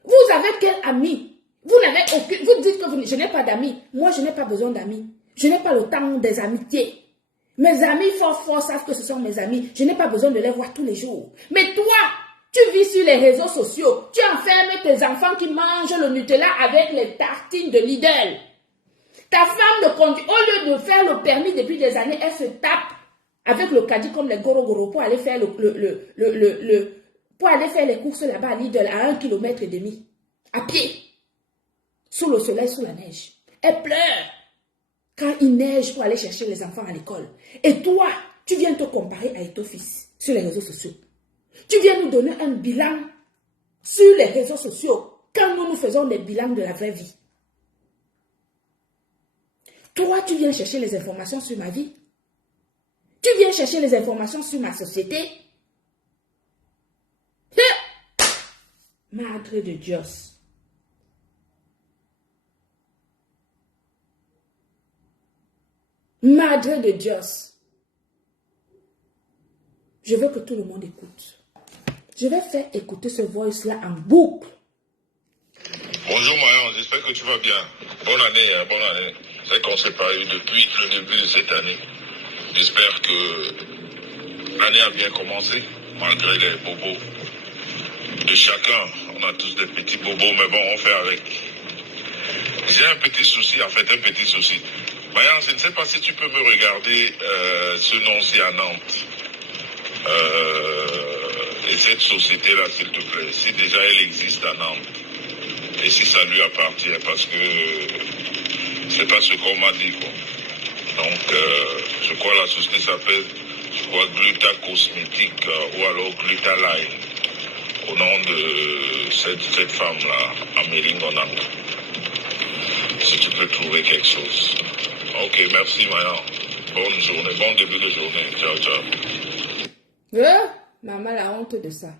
Vous avez quel ami? Vous n'avez aucun. Vous dites que je n'ai pas d'amis. Moi, je n'ai pas besoin d'amis. Je n'ai pas le temps des amitiés. Mes amis forts savent que ce sont mes amis. Je n'ai pas besoin de les voir tous les jours. Mais toi, tu vis sur les réseaux sociaux. Tu enfermes tes enfants qui mangent le Nutella avec les tartines de Lidl. Ta femme ne conduit. Au lieu de faire le permis depuis des années, elle se tape avec le caddie comme les goro pour aller faire pour aller faire les courses là-bas à Lidl à 1,5 km à pied, sous le soleil, sous la neige. Elle pleure quand il neige pour aller chercher les enfants à l'école. Et toi, tu viens te comparer à ton fils sur les réseaux sociaux. Tu viens nous donner un bilan sur les réseaux sociaux quand nous faisons des bilans de la vraie vie. Toi, tu viens chercher les informations sur ma vie. Tu viens chercher les informations sur ma société. Madre de Dios. Madre de Dios. Je veux que tout le monde écoute. Je vais faire écouter ce voice-là en boucle. Bonjour Marion, j'espère que tu vas bien. Bonne année, bonne année. C'est qu'on s'est pas eu depuis le début de cette année. J'espère que l'année a bien commencé, malgré les bobos de chacun. On a tous des petits bobos, mais bon, on fait avec. J'ai un petit souci, en fait, un petit souci. Marion, je ne sais pas si tu peux me regarder ce nom-ci à Nantes. Et cette société-là, s'il te plaît, si déjà elle existe à Nantes, et si ça lui appartient, parce que c'est pas ce qu'on m'a dit, quoi. Donc, je crois la société s'appelle, Gluta Cosmétique ou alors Gluta Line, au nom de cette femme-là, Amélie Gonanga. Si tu peux trouver quelque chose. Ok, merci, Maya. Bonne journée, bon début de journée. Ciao, ciao. Maman, la honte de ça.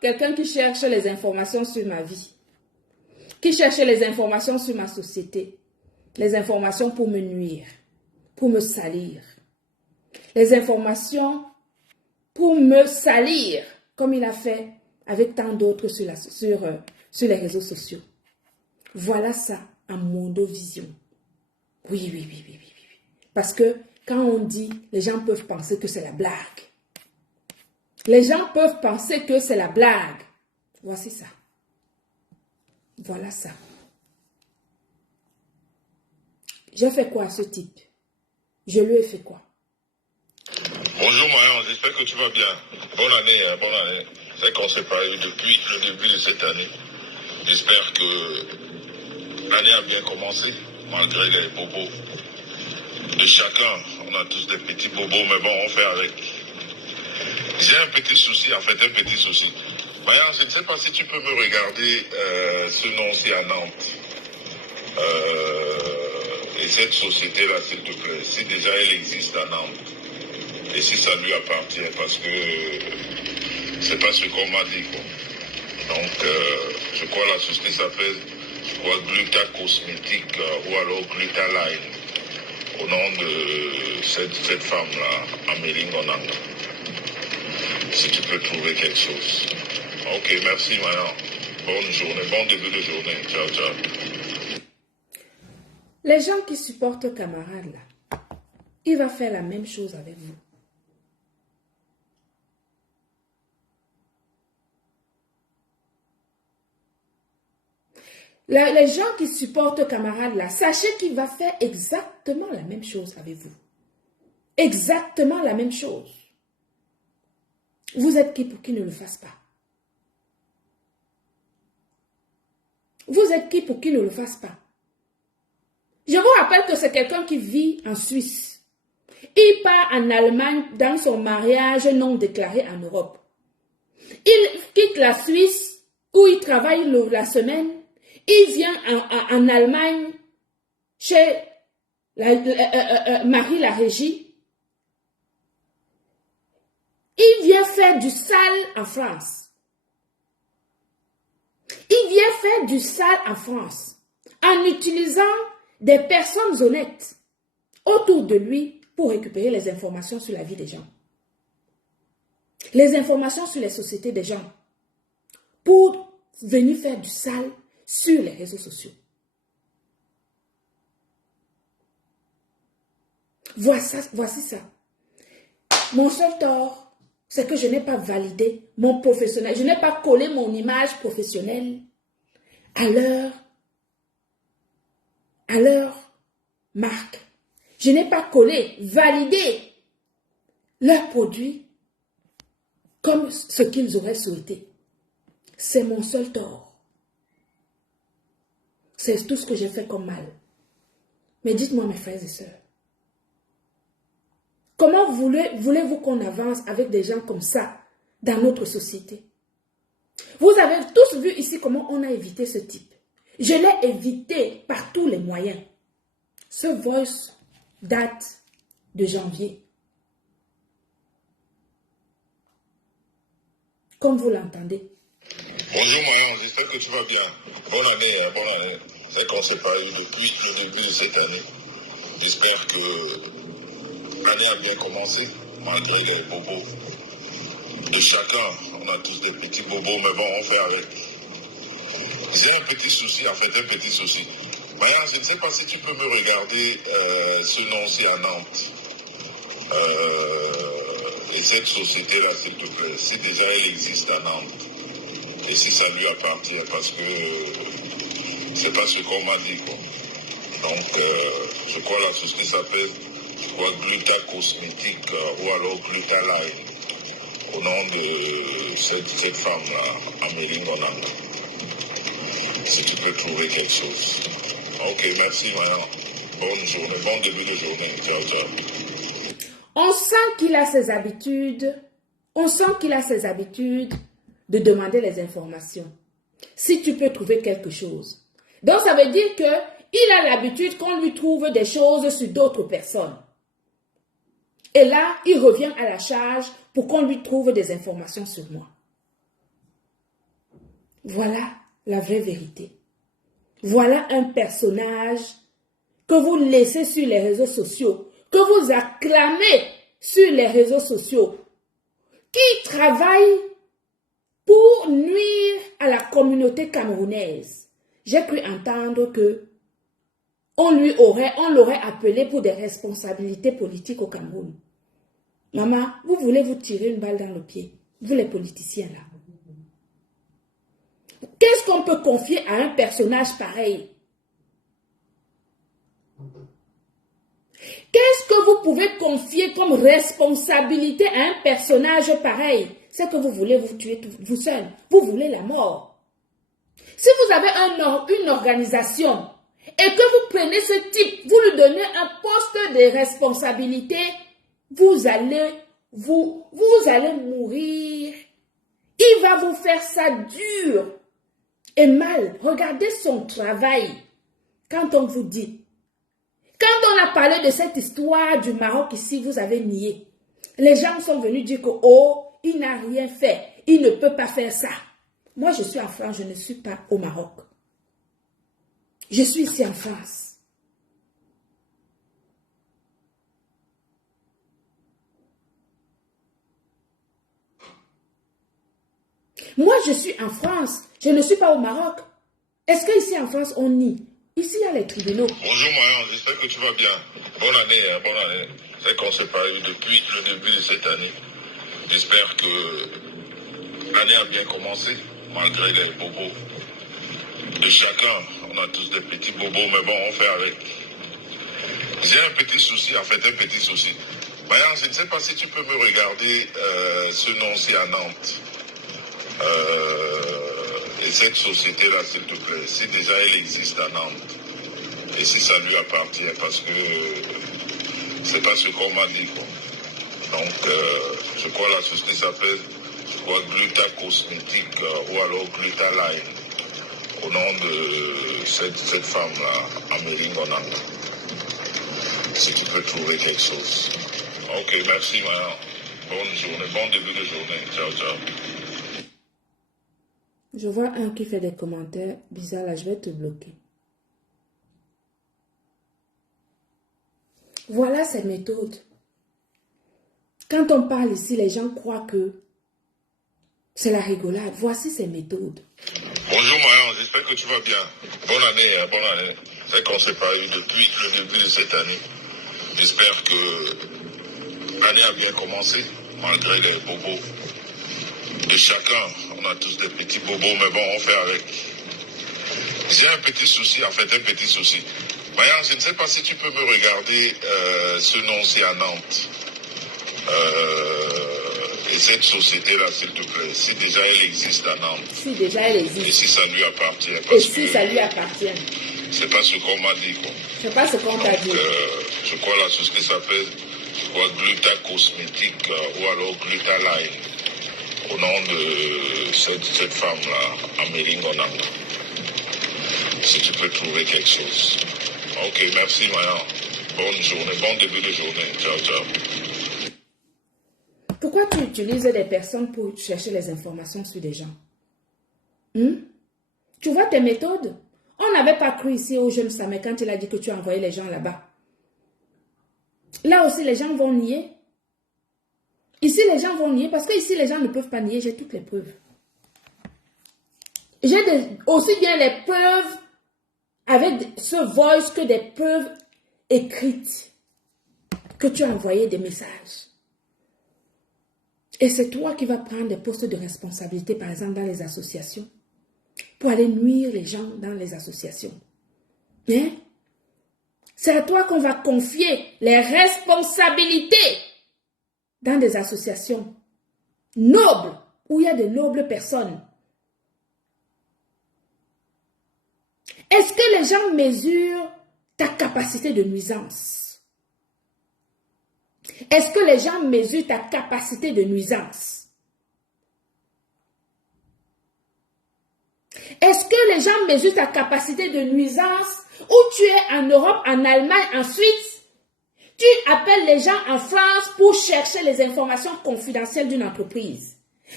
Quelqu'un qui cherche les informations sur ma vie. Qui cherche les informations sur ma société. Les informations pour me nuire. Pour me salir. Les informations pour me salir. Comme il a fait avec tant d'autres sur les réseaux sociaux. Voilà ça, en mondovision. Oui. Parce que quand on dit, les gens peuvent penser que c'est la blague. Les gens peuvent penser que c'est la blague. Voici ça. Voilà ça. J'ai fait quoi à ce type? Je lui ai fait quoi? Bonjour Marion, j'espère que tu vas bien. Bonne année, bonne année. C'est qu'on s'est pas eu depuis le début de cette année. J'espère que l'année a bien commencé, malgré les bobos de chacun. On a tous des petits bobos, mais bon, on fait avec. J'ai un petit souci, en fait, un petit souci. Marion, je ne sais pas si tu peux me regarder ce nom-ci à Nantes. Et cette société-là, s'il te plaît, si déjà elle existe à Nantes, et si ça lui appartient, parce que c'est pas ce qu'on m'a dit, quoi. Donc, je crois la société s'appelle, Gluta Cosmétique ou alors Gluta Line, au nom de cette femme-là, Amélie Gonanga. Si tu peux trouver quelque chose. Ok, merci, Marion. Bonne journée, bon début de journée. Ciao, ciao. Les gens qui supportent camarade là, il va faire la même chose avec vous. Les gens qui supportent camarade là, sachez qu'il va faire exactement la même chose avec vous. Exactement la même chose. Vous êtes qui pour qu'il ne le fasse pas? Vous êtes qui pour qu'il ne le fasse pas? Je vous rappelle que c'est quelqu'un qui vit en Suisse. Il part en Allemagne dans son mariage non déclaré en Europe. Il quitte la Suisse où il travaille la semaine. Il vient en Allemagne chez Marie la Régie. Il vient faire du sale en France. Il vient faire du sale en France en utilisant des personnes honnêtes autour de lui pour récupérer les informations sur la vie des gens. Les informations sur les sociétés des gens pour venir faire du sale sur les réseaux sociaux. Voici ça. Mon seul tort, c'est que je n'ai pas validé mon professionnel. Je n'ai pas collé mon image professionnelle à leur marque. Je n'ai pas collé, validé leurs produits comme ce qu'ils auraient souhaité. C'est mon seul tort. C'est tout ce que j'ai fait comme mal. Mais dites-moi, mes frères et sœurs, comment voulez-vous qu'on avance avec des gens comme ça dans notre société? Vous avez tous vu ici comment on a évité ce type. Je l'ai évité par tous les moyens. Ce voice date de janvier. Comme vous l'entendez. Bonjour Marion, j'espère que tu vas bien. Bonne année, hein, bonne année. C'est qu'on ne s'est pas eu depuis le début de cette année. J'espère que l'année a bien commencé, malgré les bobos de chacun. On a tous des petits bobos, mais bon, on fait avec. J'ai un petit souci, en fait, un petit souci. Marion, je ne sais pas si tu peux me regarder ce nom-ci à Nantes. Et cette société-là, s'il te plaît, si déjà elle existe à Nantes, et si ça lui appartient, parce que c'est pas ce qu'on m'a dit, quoi. Donc, je crois la société s'appelle, Gluta Cosmétique ou alors Gluta Line, au nom de cette femme-là, Amélie Monanga. Si tu peux trouver quelque chose. Ok, merci, madame. Bonne journée, bon début de journée. Ciao, ciao. On sent qu'il a ses habitudes de demander les informations. Si tu peux trouver quelque chose. Donc, ça veut dire qu'il a l'habitude qu'on lui trouve des choses sur d'autres personnes. Et là, il revient à la charge pour qu'on lui trouve des informations sur moi. Voilà la vraie vérité. Voilà un personnage que vous laissez sur les réseaux sociaux, que vous acclamez sur les réseaux sociaux, qui travaille pour nuire à la communauté camerounaise. J'ai cru entendre que on l'aurait appelé pour des responsabilités politiques au Cameroun. Maman, vous voulez vous tirer une balle dans le pied, vous les politiciens là. Qu'est-ce qu'on peut confier à un personnage pareil? Qu'est-ce que vous pouvez confier comme responsabilité à un personnage pareil? C'est que vous voulez vous tuer vous seul. Vous voulez la mort. Si vous avez une organisation et que vous prenez ce type, vous lui donnez un poste de responsabilité, vous allez mourir. Il va vous faire ça dur et mal. Regardez son travail. Quand on vous dit, quand on a parlé de cette histoire du Maroc ici, vous avez nié. Les gens sont venus dire que, oh, il n'a rien fait. Il ne peut pas faire ça. Moi, je suis en France, je ne suis pas au Maroc. Je suis ici en France. Moi, je suis en France, je ne suis pas au Maroc. Est-ce qu'ici en France, on nie? Ici, il y a les tribunaux. Bonjour Marion, j'espère que tu vas bien. Bonne année, hein, bonne année. C'est qu'on ne s'est pas eu depuis le début de cette année. J'espère que l'année a bien commencé, malgré les bobos de chacun. On a tous des petits bobos, mais bon, on fait avec. J'ai un petit souci, en fait, un petit souci. Marion, je ne sais pas si tu peux me regarder ce nom-ci à Nantes. Et cette société-là, s'il te plaît, si déjà elle existe à Nantes, et si ça lui appartient, parce que c'est pas ce qu'on m'a dit, quoi. Donc, je crois la société s'appelle, Gluta Cosmétique ou alors Gluta Line, au nom de cette femme-là, Amélie Monanga. Si tu peux trouver quelque chose. Ok, merci, Marion. Bonne journée, bon début de journée. Ciao, ciao. Je vois un qui fait des commentaires bizarres là, je vais te bloquer. Voilà ses méthodes. Quand on parle ici, les gens croient que c'est la rigolade. Voici ses méthodes. Bonjour Marion, j'espère que tu vas bien. Bonne année, hein, bonne année. C'est qu'on ne s'est pas eu depuis le début de cette année. J'espère que l'année a bien commencé, malgré les bobos de chacun. On a tous des petits bobos, mais bon, on fait avec. J'ai un petit souci, en fait, un petit souci. Mayan, je ne sais pas si tu peux me regarder ce nom-ci à Nantes. Et cette société-là, s'il te plaît, si déjà elle existe à Nantes. Si déjà elle existe. Et si ça lui appartient. Et si ça lui appartient. C'est pas ce qu'on m'a dit, quoi. C'est pas ce qu'on t'a dit. Je crois la société s'appelle Gluta Cosmétique ou alors Gluta Line. Au nom de cette femme-là, Amélie Ngonanga. Si tu peux trouver quelque chose. Ok, merci Maya. Bonne journée, bon début de journée. Ciao, ciao. Pourquoi tu utilises des personnes pour chercher les informations sur des gens? Tu vois tes méthodes? On n'avait pas cru ici au jeune Samet quand il a dit que tu as envoyé les gens là-bas. Là aussi, les gens vont nier. Ici, les gens vont nier parce que ici, les gens ne peuvent pas nier. J'ai toutes les preuves. J'ai aussi bien les preuves avec ce voice que des preuves écrites que tu as envoyé des messages. Et c'est toi qui vas prendre des postes de responsabilité, par exemple, dans les associations, pour aller nuire les gens dans les associations. Hein? C'est à toi qu'on va confier les responsabilités dans des associations nobles, où il y a de nobles personnes. Est-ce que les gens mesurent ta capacité de nuisance? Est-ce que les gens mesurent ta capacité de nuisance? Est-ce que les gens mesurent ta capacité de nuisance où tu es en Europe, en Allemagne, en Suisse? Tu appelles les gens en France pour chercher les informations confidentielles d'une entreprise.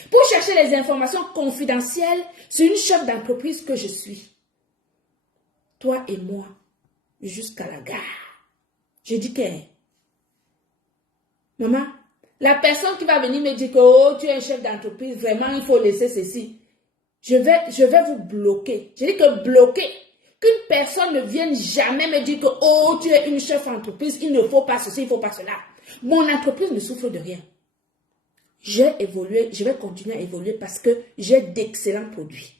Pour chercher les informations confidentielles sur une chef d'entreprise que je suis. Toi et moi, jusqu'à la gare. Je dis que, maman, la personne qui va venir me dire que oh, tu es un chef d'entreprise, vraiment il faut laisser ceci. Je vais vous bloquer. Je dis que bloquer. Qu'une personne ne vienne jamais me dire que oh, tu es une chef d'entreprise, il ne faut pas ceci, il ne faut pas cela. Mon entreprise ne souffre de rien. J'ai évolué, je vais continuer à évoluer parce que j'ai d'excellents produits.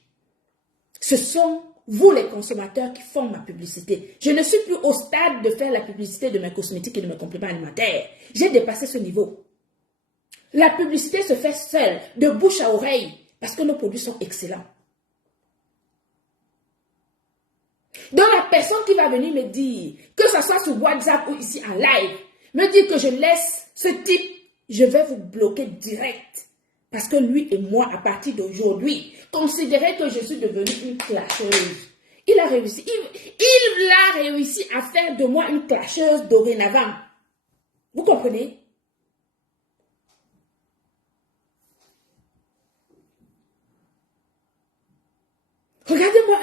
Ce sont vous les consommateurs qui font ma publicité. Je ne suis plus au stade de faire la publicité de mes cosmétiques et de mes compléments alimentaires. J'ai dépassé ce niveau. La publicité se fait seule, de bouche à oreille, parce que nos produits sont excellents. Donc la personne qui va venir me dire, que ce soit sur WhatsApp ou ici en live, me dire que je laisse ce type, je vais vous bloquer direct. Parce que lui et moi, à partir d'aujourd'hui, considérez que je suis devenue une clasheuse. Il a réussi à faire de moi une clasheuse dorénavant. Vous comprenez? Regardez-moi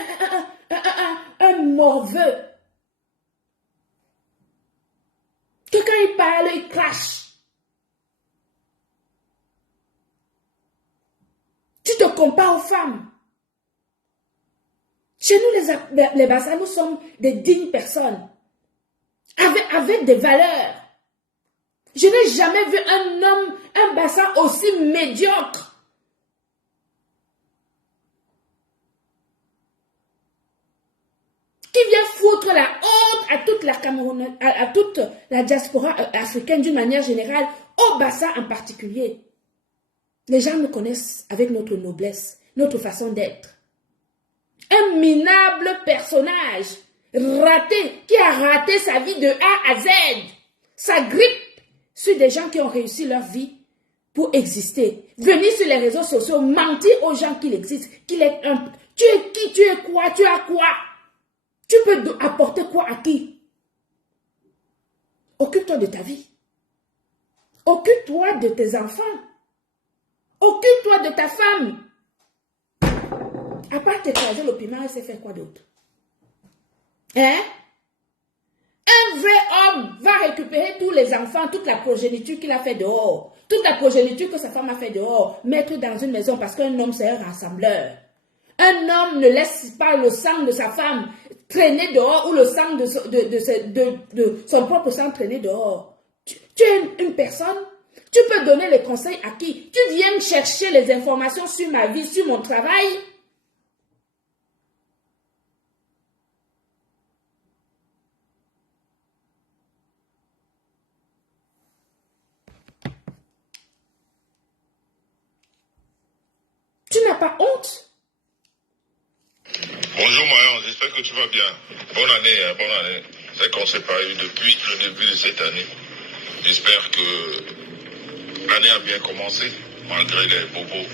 un morveux. Que quand il parle, il clash. Tu te compares aux femmes. Chez nous, les Bassa, nous sommes des dignes personnes. Avec des valeurs. Je n'ai jamais vu un homme, un Bassa aussi médiocre. Qui vient foutre la honte à toute la Cameroun, à toute la diaspora africaine d'une manière générale, au Bassa en particulier. Les gens nous connaissent avec notre noblesse, notre façon d'être. Un minable personnage raté, qui a raté sa vie de A à Z. Ça grippe sur des gens qui ont réussi leur vie pour exister. Venir sur les réseaux sociaux, mentir aux gens qu'il existe, qu'il est un... Tu es qui, tu es quoi, tu as quoi? Tu peux apporter quoi à qui? Occupe-toi de ta vie. Occupe-toi de tes enfants. Occupe-toi de ta femme. À part t'écraser le piment, elle sait faire quoi d'autre? Hein? Un vrai homme va récupérer tous les enfants, toute la progéniture qu'il a fait dehors. Toute la progéniture que sa femme a fait dehors. Mettre dans une maison parce qu'un homme c'est un rassembleur. Un homme ne laisse pas le sang de sa femme traîner dehors ou le sang de son propre sang traîner dehors. Tu es une personne, tu peux donner les conseils à qui? Tu viens chercher les informations sur ma vie, sur mon travail. Tu n'as pas honte? Bonjour Marion, j'espère que tu vas bien. Bonne année, hein, bonne année. C'est qu'on ne s'est pas eu depuis le début de cette année. J'espère que l'année a bien commencé, malgré les bobos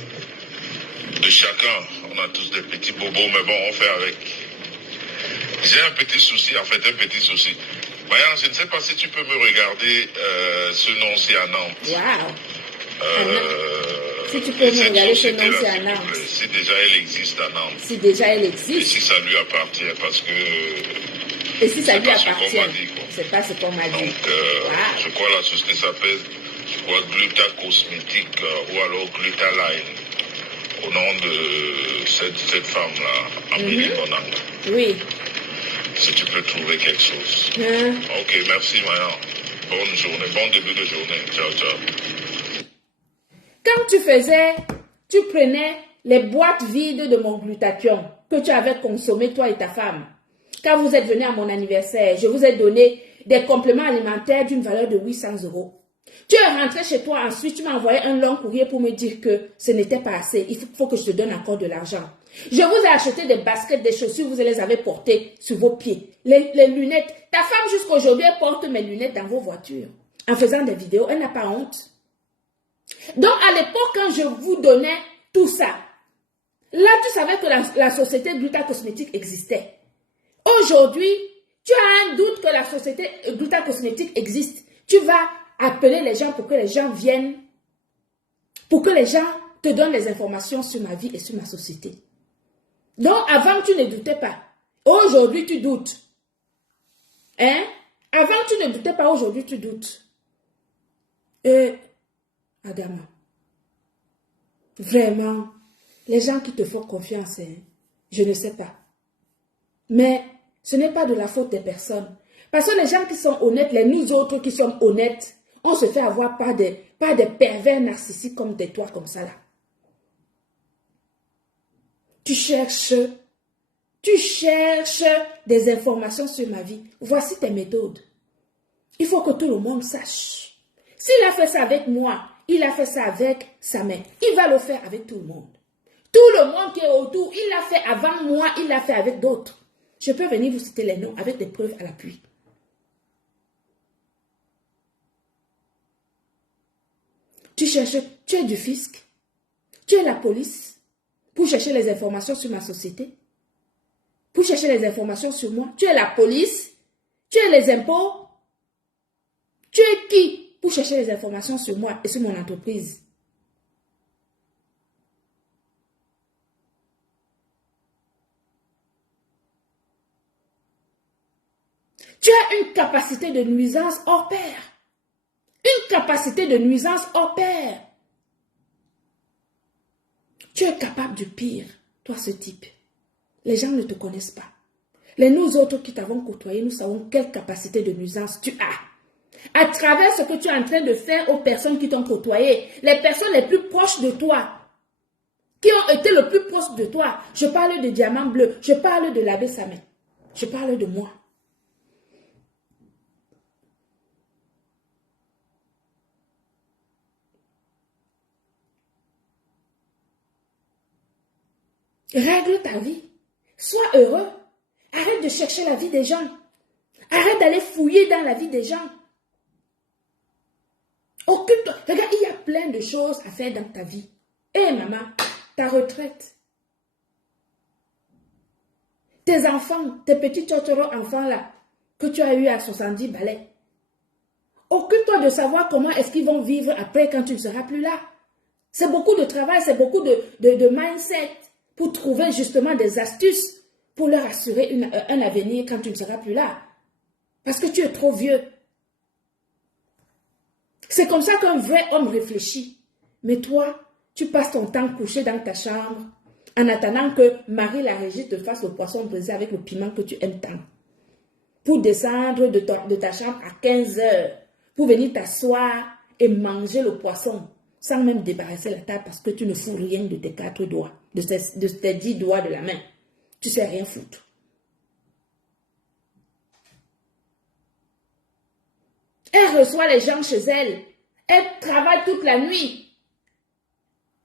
de chacun. On a tous des petits bobos, mais bon, on fait avec. J'ai un petit souci, en fait, un petit souci. Marion, je ne sais pas si tu peux me regarder ce nom-ci à Nantes. Wow. Si tu peux me regarder ce nom-ci à Nantes. Si déjà elle existe à Nantes. Si déjà elle existe. Et si ça lui appartient, parce que... Et si ça lui appartient, c'est pas ce qu'on m'a dit. Donc, je crois la société s'appelle, Gluta Cosmétique ou alors Gluta Line, au nom de cette femme-là, Amélie Bonanga. Oui. Si tu peux trouver quelque chose. Ok, merci Marion. Bonne journée, bon début de journée. Ciao, ciao. Quand tu prenais les boîtes vides de mon glutathion que tu avais consommé, toi et ta femme, quand vous êtes venus à mon anniversaire, je vous ai donné des compléments alimentaires d'une valeur de 800 €. Tu es rentré chez toi, ensuite tu m'as envoyé un long courrier pour me dire que ce n'était pas assez. Il faut que je te donne encore de l'argent. Je vous ai acheté des baskets, des chaussures, vous les avez portées sur vos pieds. Les lunettes. Ta femme jusqu'à aujourd'hui, elle porte mes lunettes dans vos voitures. En faisant des vidéos, elle n'a pas honte. Donc, à l'époque, quand je vous donnais tout ça, là, tu savais que la société Gluta Cosmétique existait. Aujourd'hui, tu as un doute que la société Gluta Cosmétique existe. Tu vas appeler les gens pour que les gens viennent, pour que les gens te donnent les informations sur ma vie et sur ma société. Donc, avant, tu ne doutais pas. Aujourd'hui, tu doutes. Hein? Avant, tu ne doutais pas. Aujourd'hui, tu doutes. Adama, vraiment, les gens qui te font confiance, hein, je ne sais pas. Mais ce n'est pas de la faute des personnes. Parce que les gens qui sont honnêtes, nous autres qui sommes honnêtes, on se fait avoir par des pervers narcissiques comme des toi comme ça là. Tu cherches des informations sur ma vie. Voici tes méthodes. Il faut que tout le monde sache. S'il a fait ça avec moi, il a fait ça avec sa mère. Il va le faire avec tout le monde. Tout le monde qui est autour, il l'a fait avant moi, il l'a fait avec d'autres. Je peux venir vous citer les noms avec des preuves à l'appui. Tu es du fisc, tu es la police pour chercher les informations sur ma société, pour chercher les informations sur moi. Tu es la police, tu es les impôts, tu es qui pour chercher les informations sur moi et sur mon entreprise? Tu as une capacité de nuisance hors pair. Une capacité de nuisance hors pair. Tu es capable du pire, toi ce type. Les gens ne te connaissent pas. Nous autres qui t'avons côtoyé, nous savons quelle capacité de nuisance tu as. À travers ce que tu es en train de faire aux personnes qui t'ont côtoyé, les personnes les plus proches de toi, qui ont été le plus proches de toi. Je parle de Diamant Bleu, je parle de l'abbé Samet, je parle de moi. Règle ta vie. Sois heureux. Arrête de chercher la vie des gens. Arrête d'aller fouiller dans la vie des gens. Occupe-toi. Regarde, il y a plein de choses à faire dans ta vie. Maman, ta retraite. Tes enfants, tes petits tchotchoro enfants là, que tu as eu à 70 balais. Occupe-toi de savoir comment est-ce qu'ils vont vivre après quand tu ne seras plus là. C'est beaucoup de travail, c'est beaucoup de mindset pour trouver justement des astuces pour leur assurer un avenir quand tu ne seras plus là. Parce que tu es trop vieux. C'est comme ça qu'un vrai homme réfléchit. Mais toi, tu passes ton temps couché dans ta chambre En attendant que Marie la Régie te fasse le poisson brisé avec le piment que tu aimes tant. Pour descendre de ta chambre à 15 heures. Pour venir t'asseoir et manger le poisson. Sans même débarrasser la table parce que tu ne fous rien de tes 4 doigts. De tes 10 doigts de la main. Tu sais rien foutre. Elle reçoit les gens chez elle. Elle travaille toute la nuit.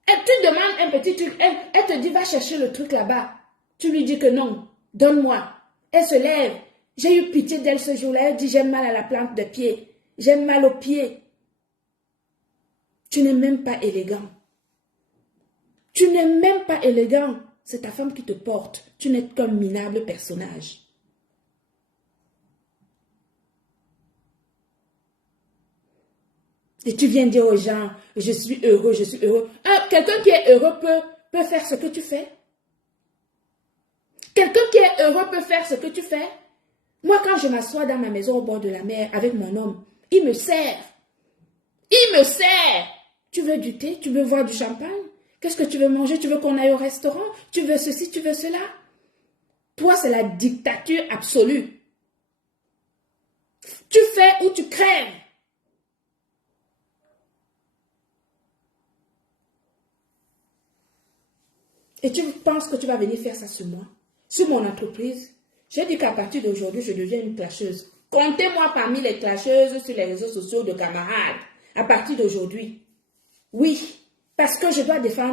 Et tu demandes un petit truc. Elle te dit, va chercher le truc là-bas. Tu lui dis que non. Donne-moi. Elle se lève. J'ai eu pitié d'elle ce jour-là. Elle dit, j'ai mal à la plante de pied. J'ai mal aux pieds. Tu n'es même pas élégant. Tu n'es même pas élégant. C'est ta femme qui te porte. Tu n'es qu'un minable personnage. Et tu viens dire aux gens, je suis heureux, je suis heureux. Quelqu'un qui est heureux peut faire ce que tu fais. Quelqu'un qui est heureux peut faire ce que tu fais. Moi, quand je m'assois dans ma maison au bord de la mer avec mon homme, il me sert. Il me sert. Tu veux du thé? Tu veux boire du champagne? Qu'est-ce que tu veux manger? Tu veux qu'on aille au restaurant? Tu veux ceci? Tu veux cela? Toi, c'est la dictature absolue. Tu fais ou tu crèves. Et tu penses que tu vas venir faire ça sur moi? Sur mon entreprise? J'ai dit qu'à partir d'aujourd'hui, je deviens une clasheuse. Comptez-moi parmi les clasheuses sur les réseaux sociaux de camarades. À partir d'aujourd'hui. Oui, parce que je dois défendre